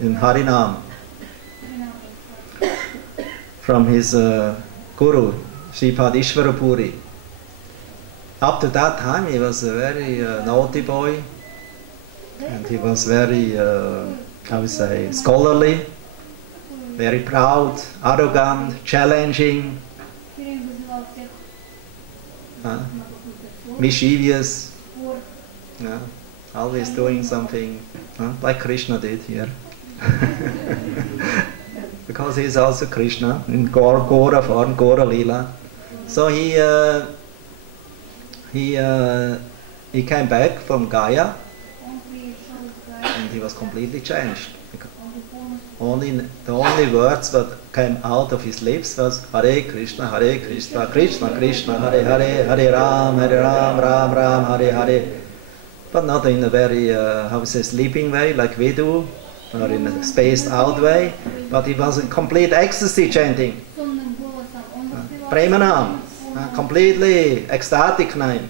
in Harinam, from his guru, Sripad Ishwarapuri. Up to that time he was a very naughty boy, and he was very, I would say, scholarly, very proud, arrogant, challenging, mischievous, always doing something like Krishna did here. Because he is also Krishna in Gora form, Gora Lila. So he he came back from Gaya and he was completely changed. The only words that came out of his lips was Hare Krishna, Krishna Krishna, Hare Hare, Hare Ram, Ram Ram, Hare Hare. But not in a very, how we say, sleeping way like we do, or in a spaced out way, but it was in complete ecstasy chanting. Premanam, completely ecstatic name,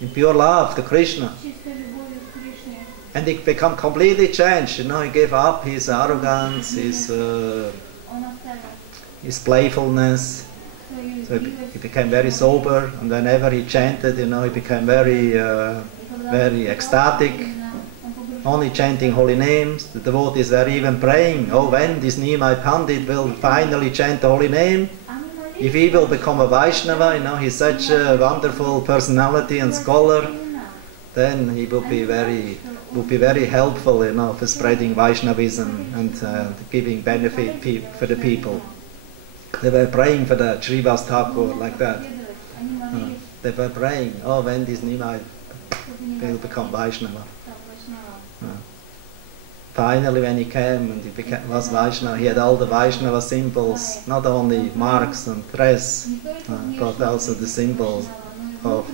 in pure love to Krishna. And he became completely changed, you know, he gave up his arrogance, his playfulness. So he became very sober, and whenever he chanted, you know, he became very ecstatic, only chanting holy names. The devotees were even praying, oh, when this Nimai Pandit will finally chant the holy name, if he will become a Vaishnava, you know, he's such a wonderful personality and scholar, then he will be very helpful, you know, for spreading Vaishnavism and giving benefit for the people. They were praying for the Srivas Thakur like that. They were praying, oh, when this Nimai will become Vaishnava. Finally, when he came and he was Vaishnava, he had all the Vaishnava symbols, not only marks and dress, but also the symbols of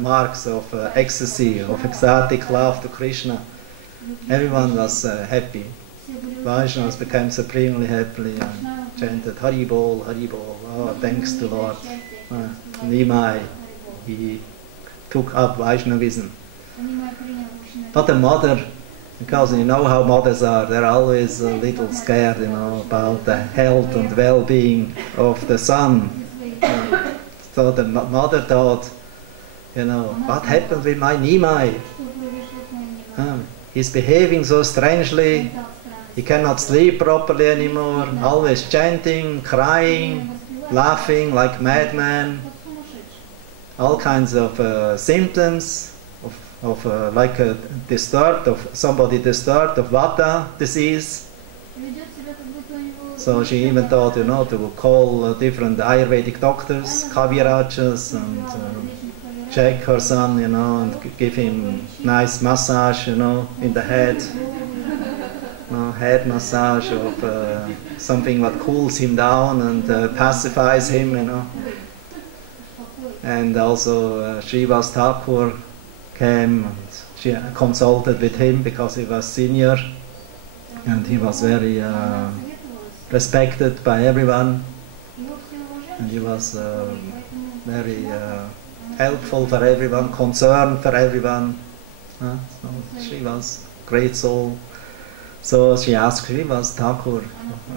marks of ecstasy, of ecstatic love to Krishna. Everyone was happy. Vaishnavas became supremely happy and chanted Hari Bol, oh, thanks to Lord. Nimai, he took up Vaishnavism. But the mother, because you know how mothers are, they're always a little scared, you know, about the health and well-being of the son. So the mother thought, you know, what happened with my Nimai? He's behaving so strangely, he cannot sleep properly anymore, always chanting, crying, laughing like madman, all kinds of symptoms of like somebody disturbed of Vata disease. So she even thought, you know, to call different Ayurvedic doctors, Kavirajas, and check her son, you know, and give him nice massage, you know, in the head. Head massage of something that cools him down and pacifies him, you know. And also Srivas Thakur came and she consulted with him because he was senior and he was very respected by everyone, and he was very helpful for everyone, concerned for everyone. So she was a great soul. So she asked Srivas Thakur,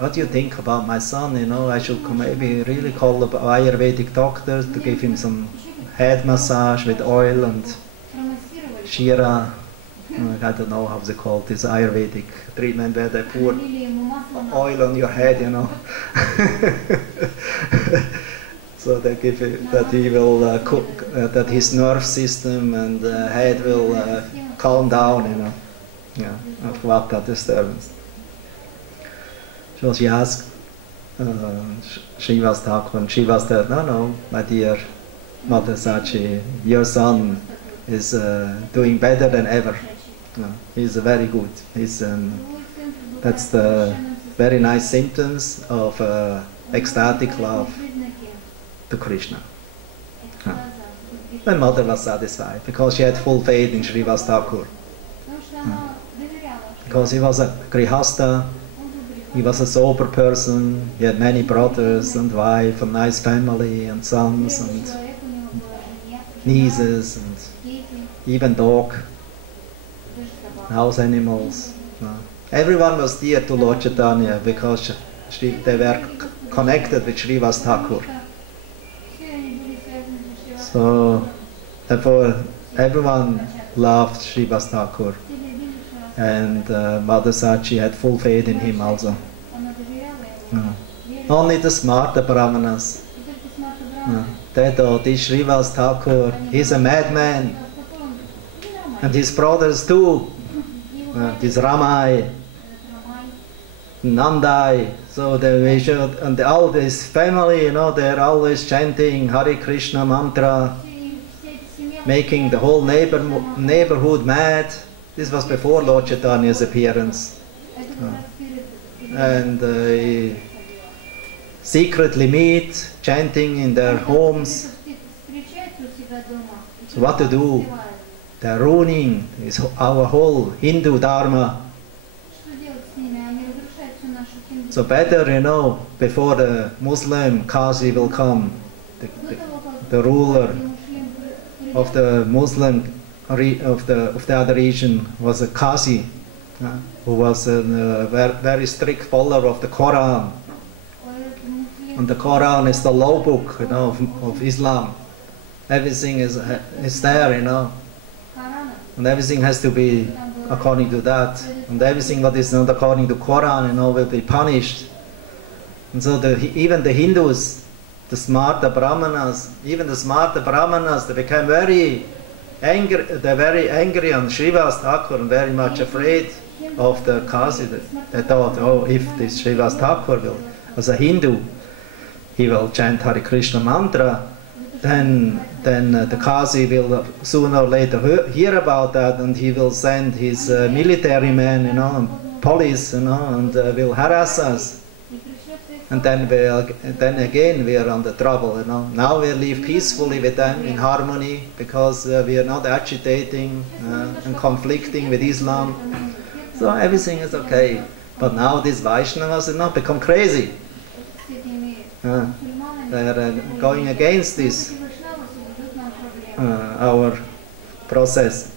what do you think about my son? You know, I should maybe really call the Ayurvedic doctor to give him some head massage with oil and Shira. I don't know how they call this Ayurvedic treatment where they pour oil on your head, you know. So they give it, that he will that his nerve system and head will calm down, you know. Yeah, of Vata disturbance. So she asked Srivas Thakur, and she was there, no, my dear Mother Sachi, your son is doing better than ever. He's very good. That's the very nice symptoms of ecstatic love to Krishna. My mother was satisfied because she had full faith in Srivas Thakur. Because he was a grihasta, he was a sober person, he had many brothers and wife, a nice family and sons and nieces and even dog, house animals. Everyone was dear to Lord Chaitanya because they were connected with Srivas Thakur. So therefore everyone loved Srivas Thakur. And Mother Sachi had full faith in him also. Only the smarter brahmanas, they thought, this Srivas Thakur, he's a madman. And his brothers too, this Ramai, Nandai, so they should, and all this family, you know, they're always chanting Hare Krishna mantra. making the whole neighborhood mad. This was before Lord Chaitanya's appearance. And secretly meet, chanting in their homes. So what to do? They're ruining our whole Hindu Dharma. So better, before the Muslim Qazi will come, the ruler of the Muslim of the other region was a Qazi, who was a very strict follower of the Quran. And the Quran is the law book, of Islam. Everything is there, and everything has to be according to that. And everything that is not according to Quran, will be punished. And so even the Hindus, the smarter Brahmanas, they became very angry. They're very angry on Srivas Thakur and very much afraid of the Qazi. They thought, if this Srivas Thakur will, as a Hindu, he will chant Hare Krishna mantra, then the Qazi will sooner or later hear about that, and he will send his military men, and police, and will harass us. And then again we are under trouble, Now we live peacefully with them in harmony because we are not agitating and conflicting with Islam. So everything is okay. But now these Vaishnavas become crazy. They are going against this our process.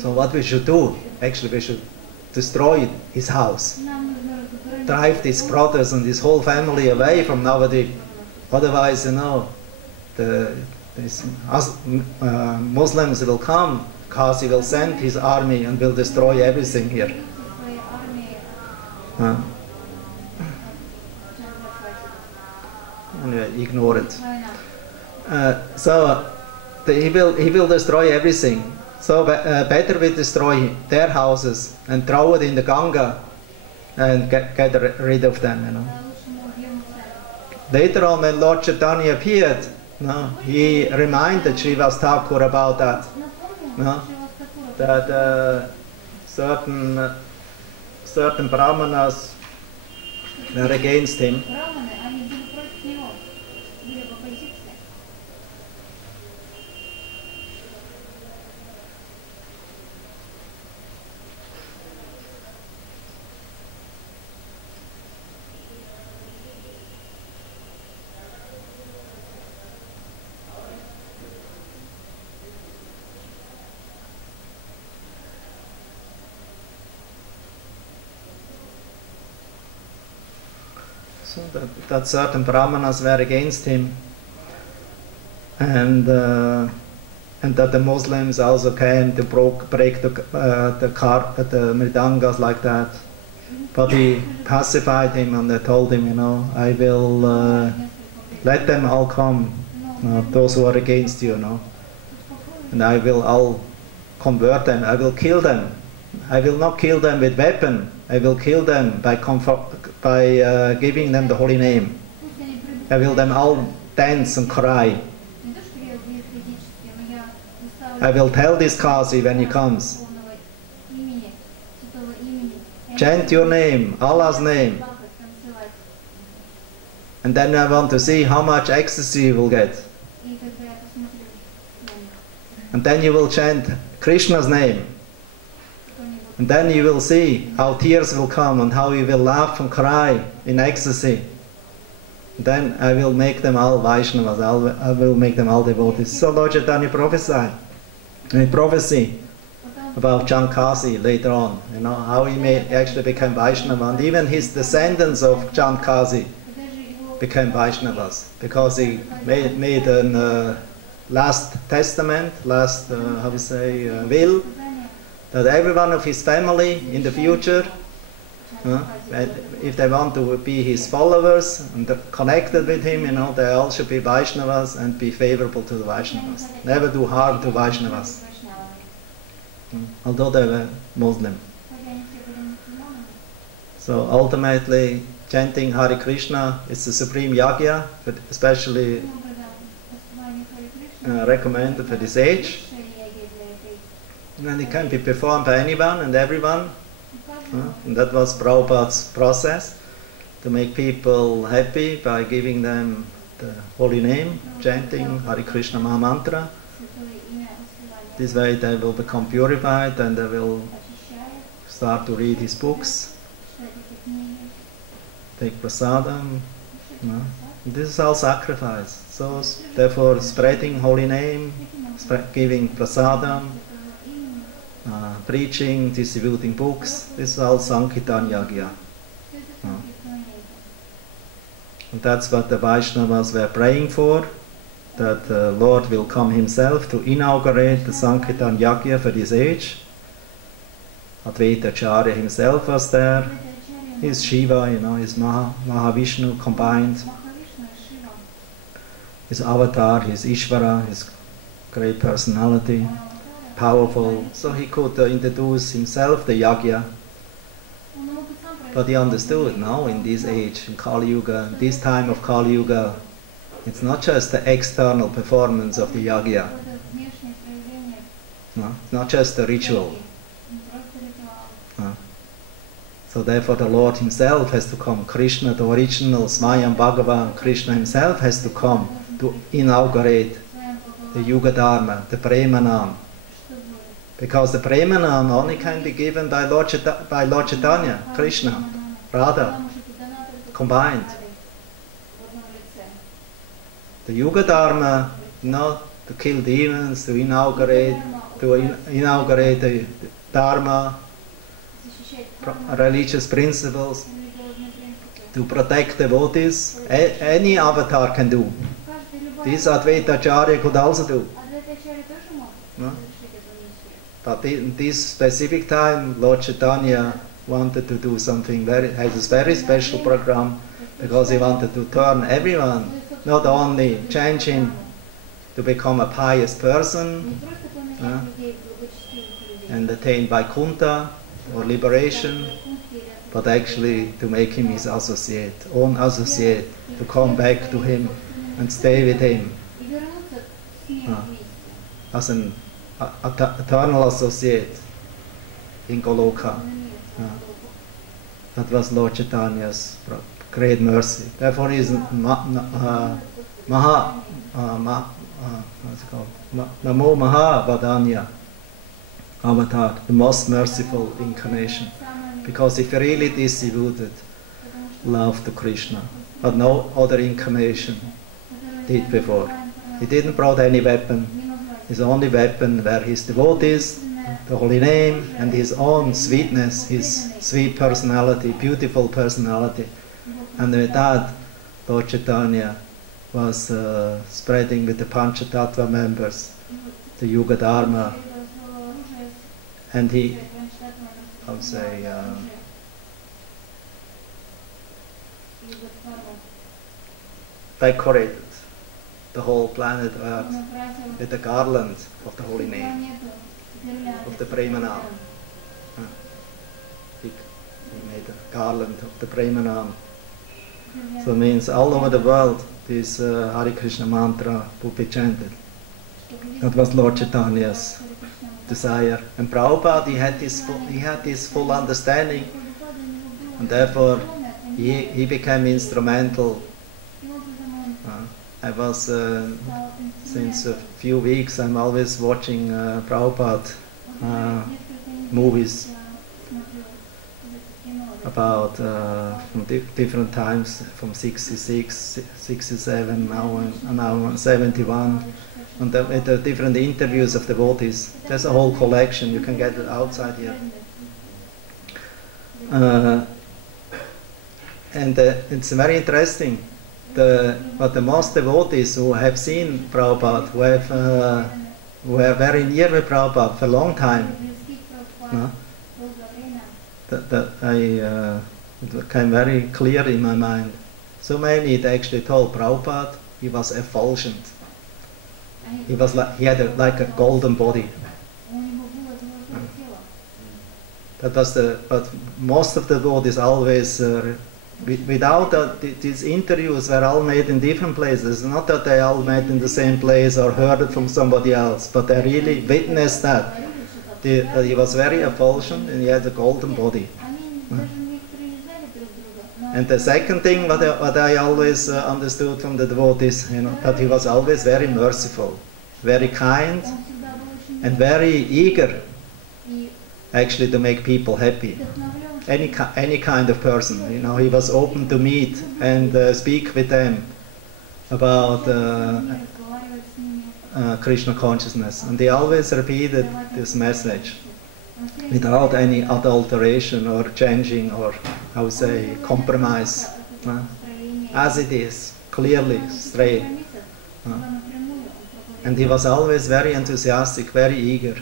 So what we should do? Actually, we should destroy his house, drive these brothers and his whole family away from Navadvip. Otherwise, these Muslims will come. Qazi will send his army and will destroy everything here. Anyway, ignore it. So he will destroy everything. So better we destroy their houses and throw it in the Ganga and get rid of them. Later on, when Lord Chaitanya appeared, he reminded Srivas Thakur about that. That certain Brahmanas were against him. So that certain Brahmanas were against him, and that the Muslims also came to break the mridangas like that. But he pacified him and they told him, I will let them all come, those who are against you, and I'll convert them. I will kill them. I will not kill them with weapon. I will kill them by giving them the holy name. I will them all dance and cry. I will tell this Qazi when he comes, chant your name, Allah's name. And then I want to see how much ecstasy you will get. And then you will chant Krishna's name. And then you will see how tears will come and how you will laugh and cry in ecstasy. Then I will make them all Vaishnavas, I will make them all devotees. So Lord Chaitanya prophesied a prophecy about Jankasi later on, how he actually became Vaishnava. And even his descendants of Jankasi became Vaishnavas because he made a last testament, will, that every one of his family in the future, if they want to be his followers and connected with him, they all should be Vaishnavas and be favorable to the Vaishnavas. Never do harm to Vaishnavas, although they were Muslim. So ultimately, chanting Hare Krishna is the supreme yagya, but especially recommended for this age. And it can be performed by anyone and everyone. And that was Prabhupada's process, to make people happy by giving them the holy name, chanting Hare Krishna Maha Mantra. This way they will become purified and they will start to read his books, take prasadam. This is all sacrifice. So therefore spreading holy name, giving prasadam, preaching, distributing books, this is all Sankirtan Yagya. And that's what the Vaishnavas were praying for, that the Lord will come himself to inaugurate the Sankirtan Yagya for this age. Advaita Acharya himself was there. He's Shiva, he's Mahavishnu combined. His avatar, his Ishvara, his great personality, powerful. So he could introduce himself, the Yagya. But he understood, now in this age, in Kali Yuga, this time of Kali Yuga, it's not just the external performance of the Yagya. No, it's not just the ritual. So therefore the Lord himself has to come. Krishna, the original Smayam Bhagavan, Krishna himself has to come to inaugurate the Yuga Dharma, the Premanam. Because the Premanam only can be given by Lord Chaitanya, Krishna, Radha, combined. The Yuga Dharma, not to kill demons, to inaugurate the Dharma, religious principles, to protect devotees. Any avatar can do. This Advaita Acharya could also do. No? But in this specific time, Lord Chaitanya wanted to do something has a very special program, because he wanted to turn everyone, not only change him to become a pious person and attain Vaikuntha or liberation, but actually to make him his associate, own associate, to come back to him and stay with him as an eternal associate in Goloka. That was Lord Chaitanya's great mercy. Therefore he is Namo Mahavadanya avatar, the most merciful incarnation, because he really distributed love to Krishna, but no other incarnation did before. He didn't brought any weapon. His only weapon were his devotees, the holy name, and his own sweetness, his sweet personality, beautiful personality. And with that, Lord Chaitanya was spreading with the Panchatattva members the Yuga Dharma, and he, I would say, decorated the whole planet Earth with the garland of the holy name, of the Premanam. He made a garland of the Premanam. So it means all over the world this Hare Krishna mantra would be chanted. That was Lord Chaitanya's desire. And Prabhupada, he had this full understanding, and therefore he became instrumental. I was, since a few weeks, I'm always watching Prabhupada movies about from different times, from 66, 67, now 71, and with the different interviews of devotees. There's a whole collection, you can get it outside here. And it's very interesting. But the most devotees who have seen Prabhupada, who are very near with Prabhupada for a long time, it became very clear in my mind. So many it actually told Prabhupada he was effulgent. He had like a golden body. That was but most of the devotees always without these interviews were all made in different places. Not that they all met in the same place or heard it from somebody else, but they really witnessed that. He was very effulgent and he had a golden body. And the second thing what I always understood from the devotees, that he was always very merciful, very kind, and very eager actually to make people happy. Any kind of person, he was open to meet and speak with them about Krishna consciousness. And he always repeated this message without any adulteration or changing or, I would say, compromise. As it is, clearly, straight. And he was always very enthusiastic, very eager.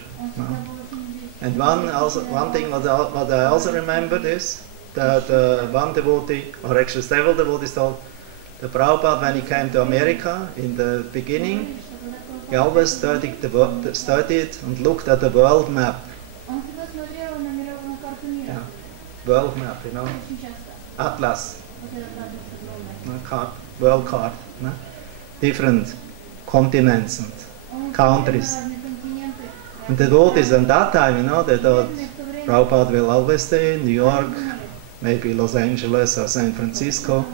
And one thing what I also remembered is that one devotee, or actually several devotees told, the Prabhupada, when he came to America in the beginning, he always studied and looked at the world map. Yeah. World map, Atlas, world card, different continents and countries. And the devotees at that time, they thought Prabhupada will always stay in New York, maybe Los Angeles or San Francisco.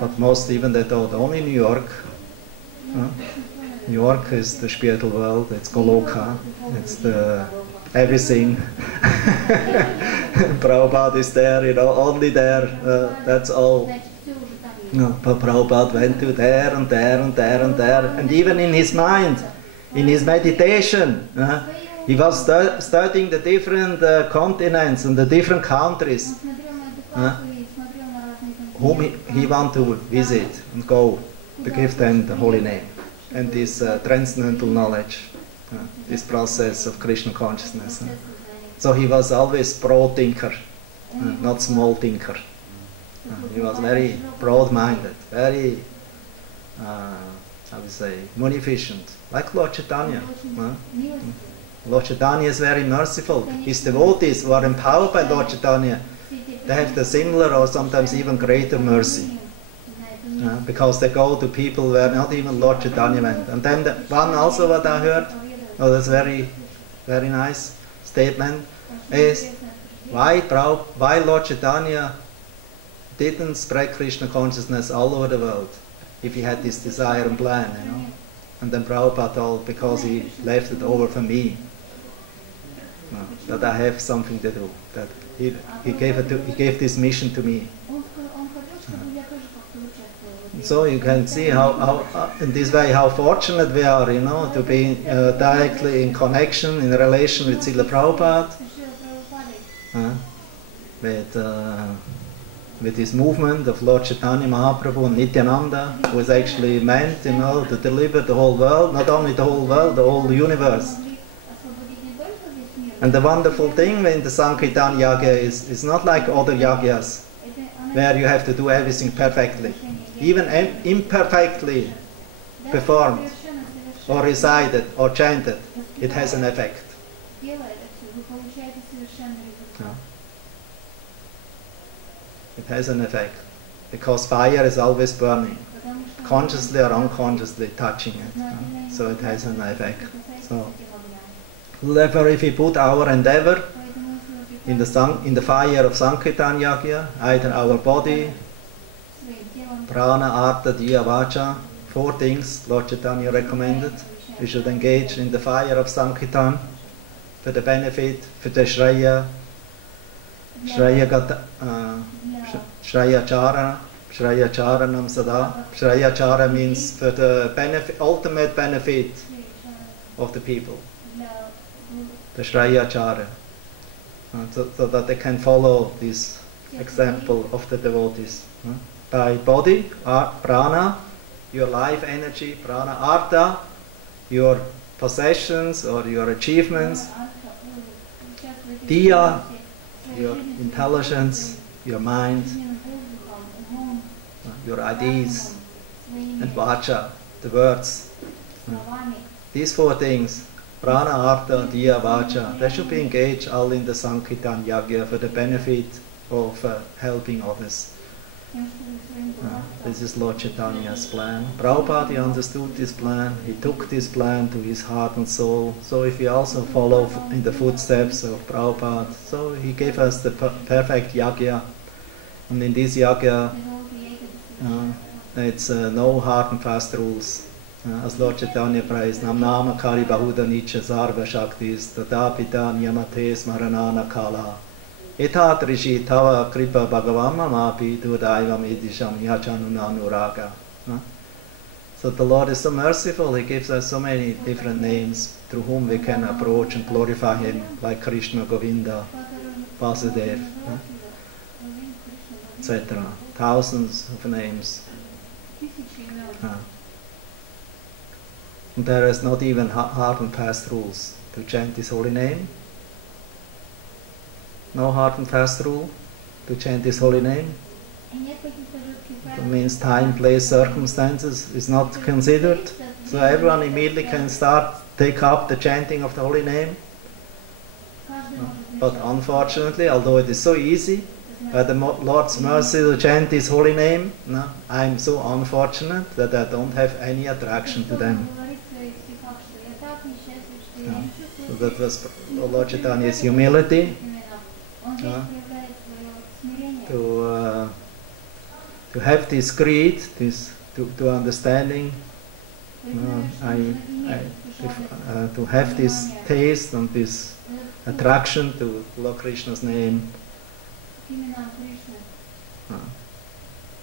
But most even they thought only New York. New York is the spiritual world, it's Goloka, it's the everything. Prabhupada is there, only there, that's all. But Prabhupada went to there and there and there and there, and even in his mind, in his meditation, he was studying the different continents and the different countries whom he wanted to visit and go to give them the holy name and this transcendental knowledge, this process of Krishna consciousness. So he was always broad thinker, not small thinker. He was very broad-minded, very, I would say, munificent, like Lord Chaitanya. Lord Chaitanya is very merciful. His devotees who are empowered by Lord Chaitanya, they have the similar or sometimes even greater mercy. Because they go to people where not even Lord Chaitanya went. And then one also what I heard, that's very, very nice statement, is why Lord Chaitanya didn't spread Krishna consciousness all over the world if he had this desire and plan, And then Prabhupada told, because he left it over for me, that I have something to do, that he gave this mission to me. So you can see how in this way how fortunate we are, to be directly in connection, in relation with Srila Prabhupada, with this movement of Lord Chaitanya Mahaprabhu and Nityananda, who is actually meant, to deliver the whole world, not only the whole world, the whole universe. And the wonderful thing in the Sankirtan Yagya is not like other Yagyas, where you have to do everything perfectly. Even imperfectly performed, or recited, or chanted, it has an effect. It has an effect, because fire is always burning, consciously or unconsciously touching it. So it has an effect. So, therefore, if we put our endeavor in the fire of Sankirtan Yagya, either our body, prana, artha, diya, vacha, 4 things Lord Chaitanya recommended. We should engage in the fire of Sankirtan for the benefit, for the Shreya Charanam Sada. Shreya Chara means for the benefit, ultimate benefit of the people. The Shreya Chara. So that they can follow this example of the devotees. By body, prana, your life energy, prana, artha, your possessions or your achievements, diya, your intelligence, your mind, your ideas, and vacha, the words. These 4 things, prana, artha, diya, vacha, they should be engaged all in the Sankirtan Yagya for the benefit of helping others. This is Lord Chaitanya's plan. Prabhupada, he understood this plan, he took this plan to his heart and soul. So if we also follow in the footsteps of Prabhupada, so he gave us the perfect yagya. And in this yagya, it's no hard and fast rules. As Lord Chaitanya prays, Nam Nama Kari Bahuda Nicha Sarva Shaktis Tadapita Niyamate Smaranana Kala Etat Rishi Tava Kripa Bhagavama Mapi Dudaivam Idisham Yachanunanuraga. So the Lord is so merciful, He gives us so many different names through whom we can approach and glorify Him, like Krishna, Govinda, Vasudev, etc. Thousands of names. And there is not even hard and fast rules to chant His holy name. No hard and fast rule to chant His holy name. That means time, place, circumstances is not considered. So everyone immediately can take up the chanting of the holy name. But unfortunately, although it is so easy, by the Lord's mercy to chant His holy name, I am so unfortunate that I don't have any attraction to them. So that was Lord Chaitanya's humility. To have this greed, to understanding, to have this taste and this attraction to Lord Krishna's name.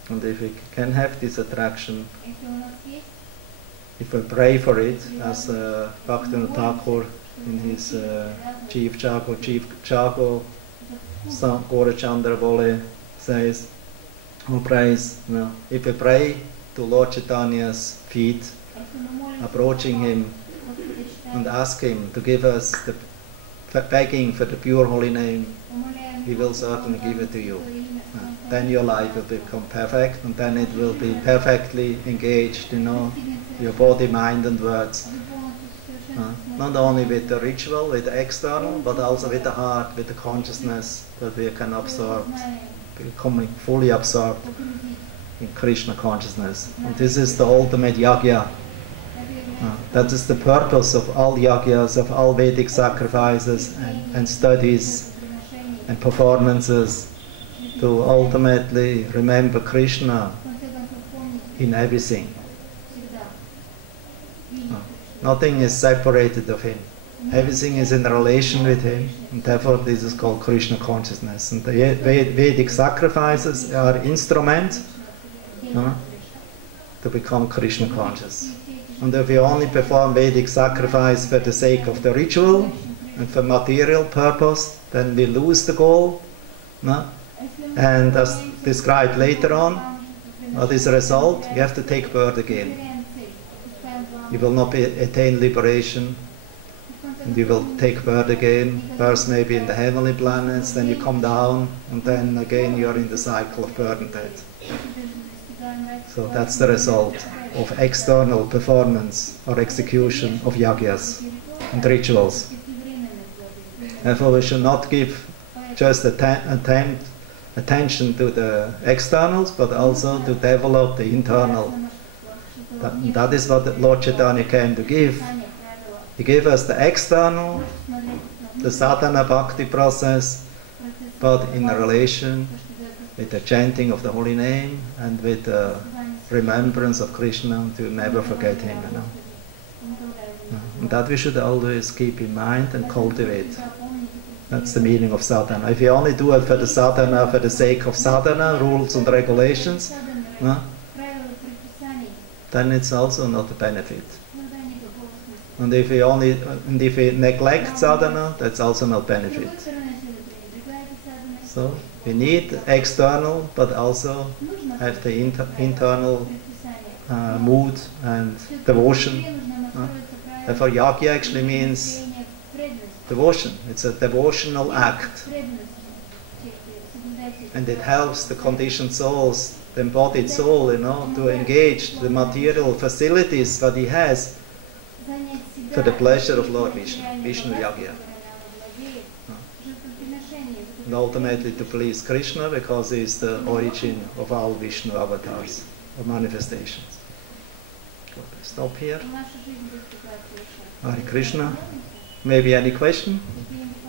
And if we can have this attraction, if we pray for it, as Bhaktivinoda Thakur in his Chief Chago, Gaurachandra Vole says, who prays, if we pray to Lord Chaitanya's feet, approaching Him and ask Him to give us begging for the pure holy name, He will certainly give it to you. Then your life will become perfect, and then it will be perfectly engaged, your body, mind and words. Not only with the ritual, with the external, but also with the heart, with the consciousness that we can absorb, becoming fully absorbed in Krishna consciousness. And this is the ultimate yagya. That is the purpose of all yagyas, of all Vedic sacrifices and studies and performances, to ultimately remember Krishna in everything. Nothing is separated of Him. Everything is in relation with Him, and therefore this is called Krishna consciousness. And the Vedic sacrifices are instruments to become Krishna conscious. And if we only perform Vedic sacrifice for the sake of the ritual and for material purpose, then we lose the goal. And as described later on, what is the result? You have to take birth again. You will not attain liberation, and you will take birth again, first maybe in the heavenly planets, then you come down, and then again you are in the cycle of birth and death. So that's the result of external performance or execution of yagyas and rituals. Therefore we should not give just attention to the externals, but also to develop the internal. That is what the Lord Chaitanya came to give. He gave us the external, the sadhana bhakti process, but in relation with the chanting of the holy name and with the remembrance of Krishna, to never forget Him. And that we should always keep in mind and cultivate. That's the meaning of sadhana. If you only do it for the sadhana, for the sake of sadhana, rules and regulations, then it's also not a benefit. And if we neglect sadhana, that's also not benefit. So we need external, but also have the internal mood and devotion. Therefore, yagya actually means devotion. It's a devotional act. And it helps the conditioned souls, the embodied soul, to engage the material facilities that he has for the pleasure of Lord Vishnu, Vishnu Yagya. and ultimately to please Krishna, because he is the origin of all Vishnu avatars or manifestations. Stop here. Hare Krishna. Maybe any question?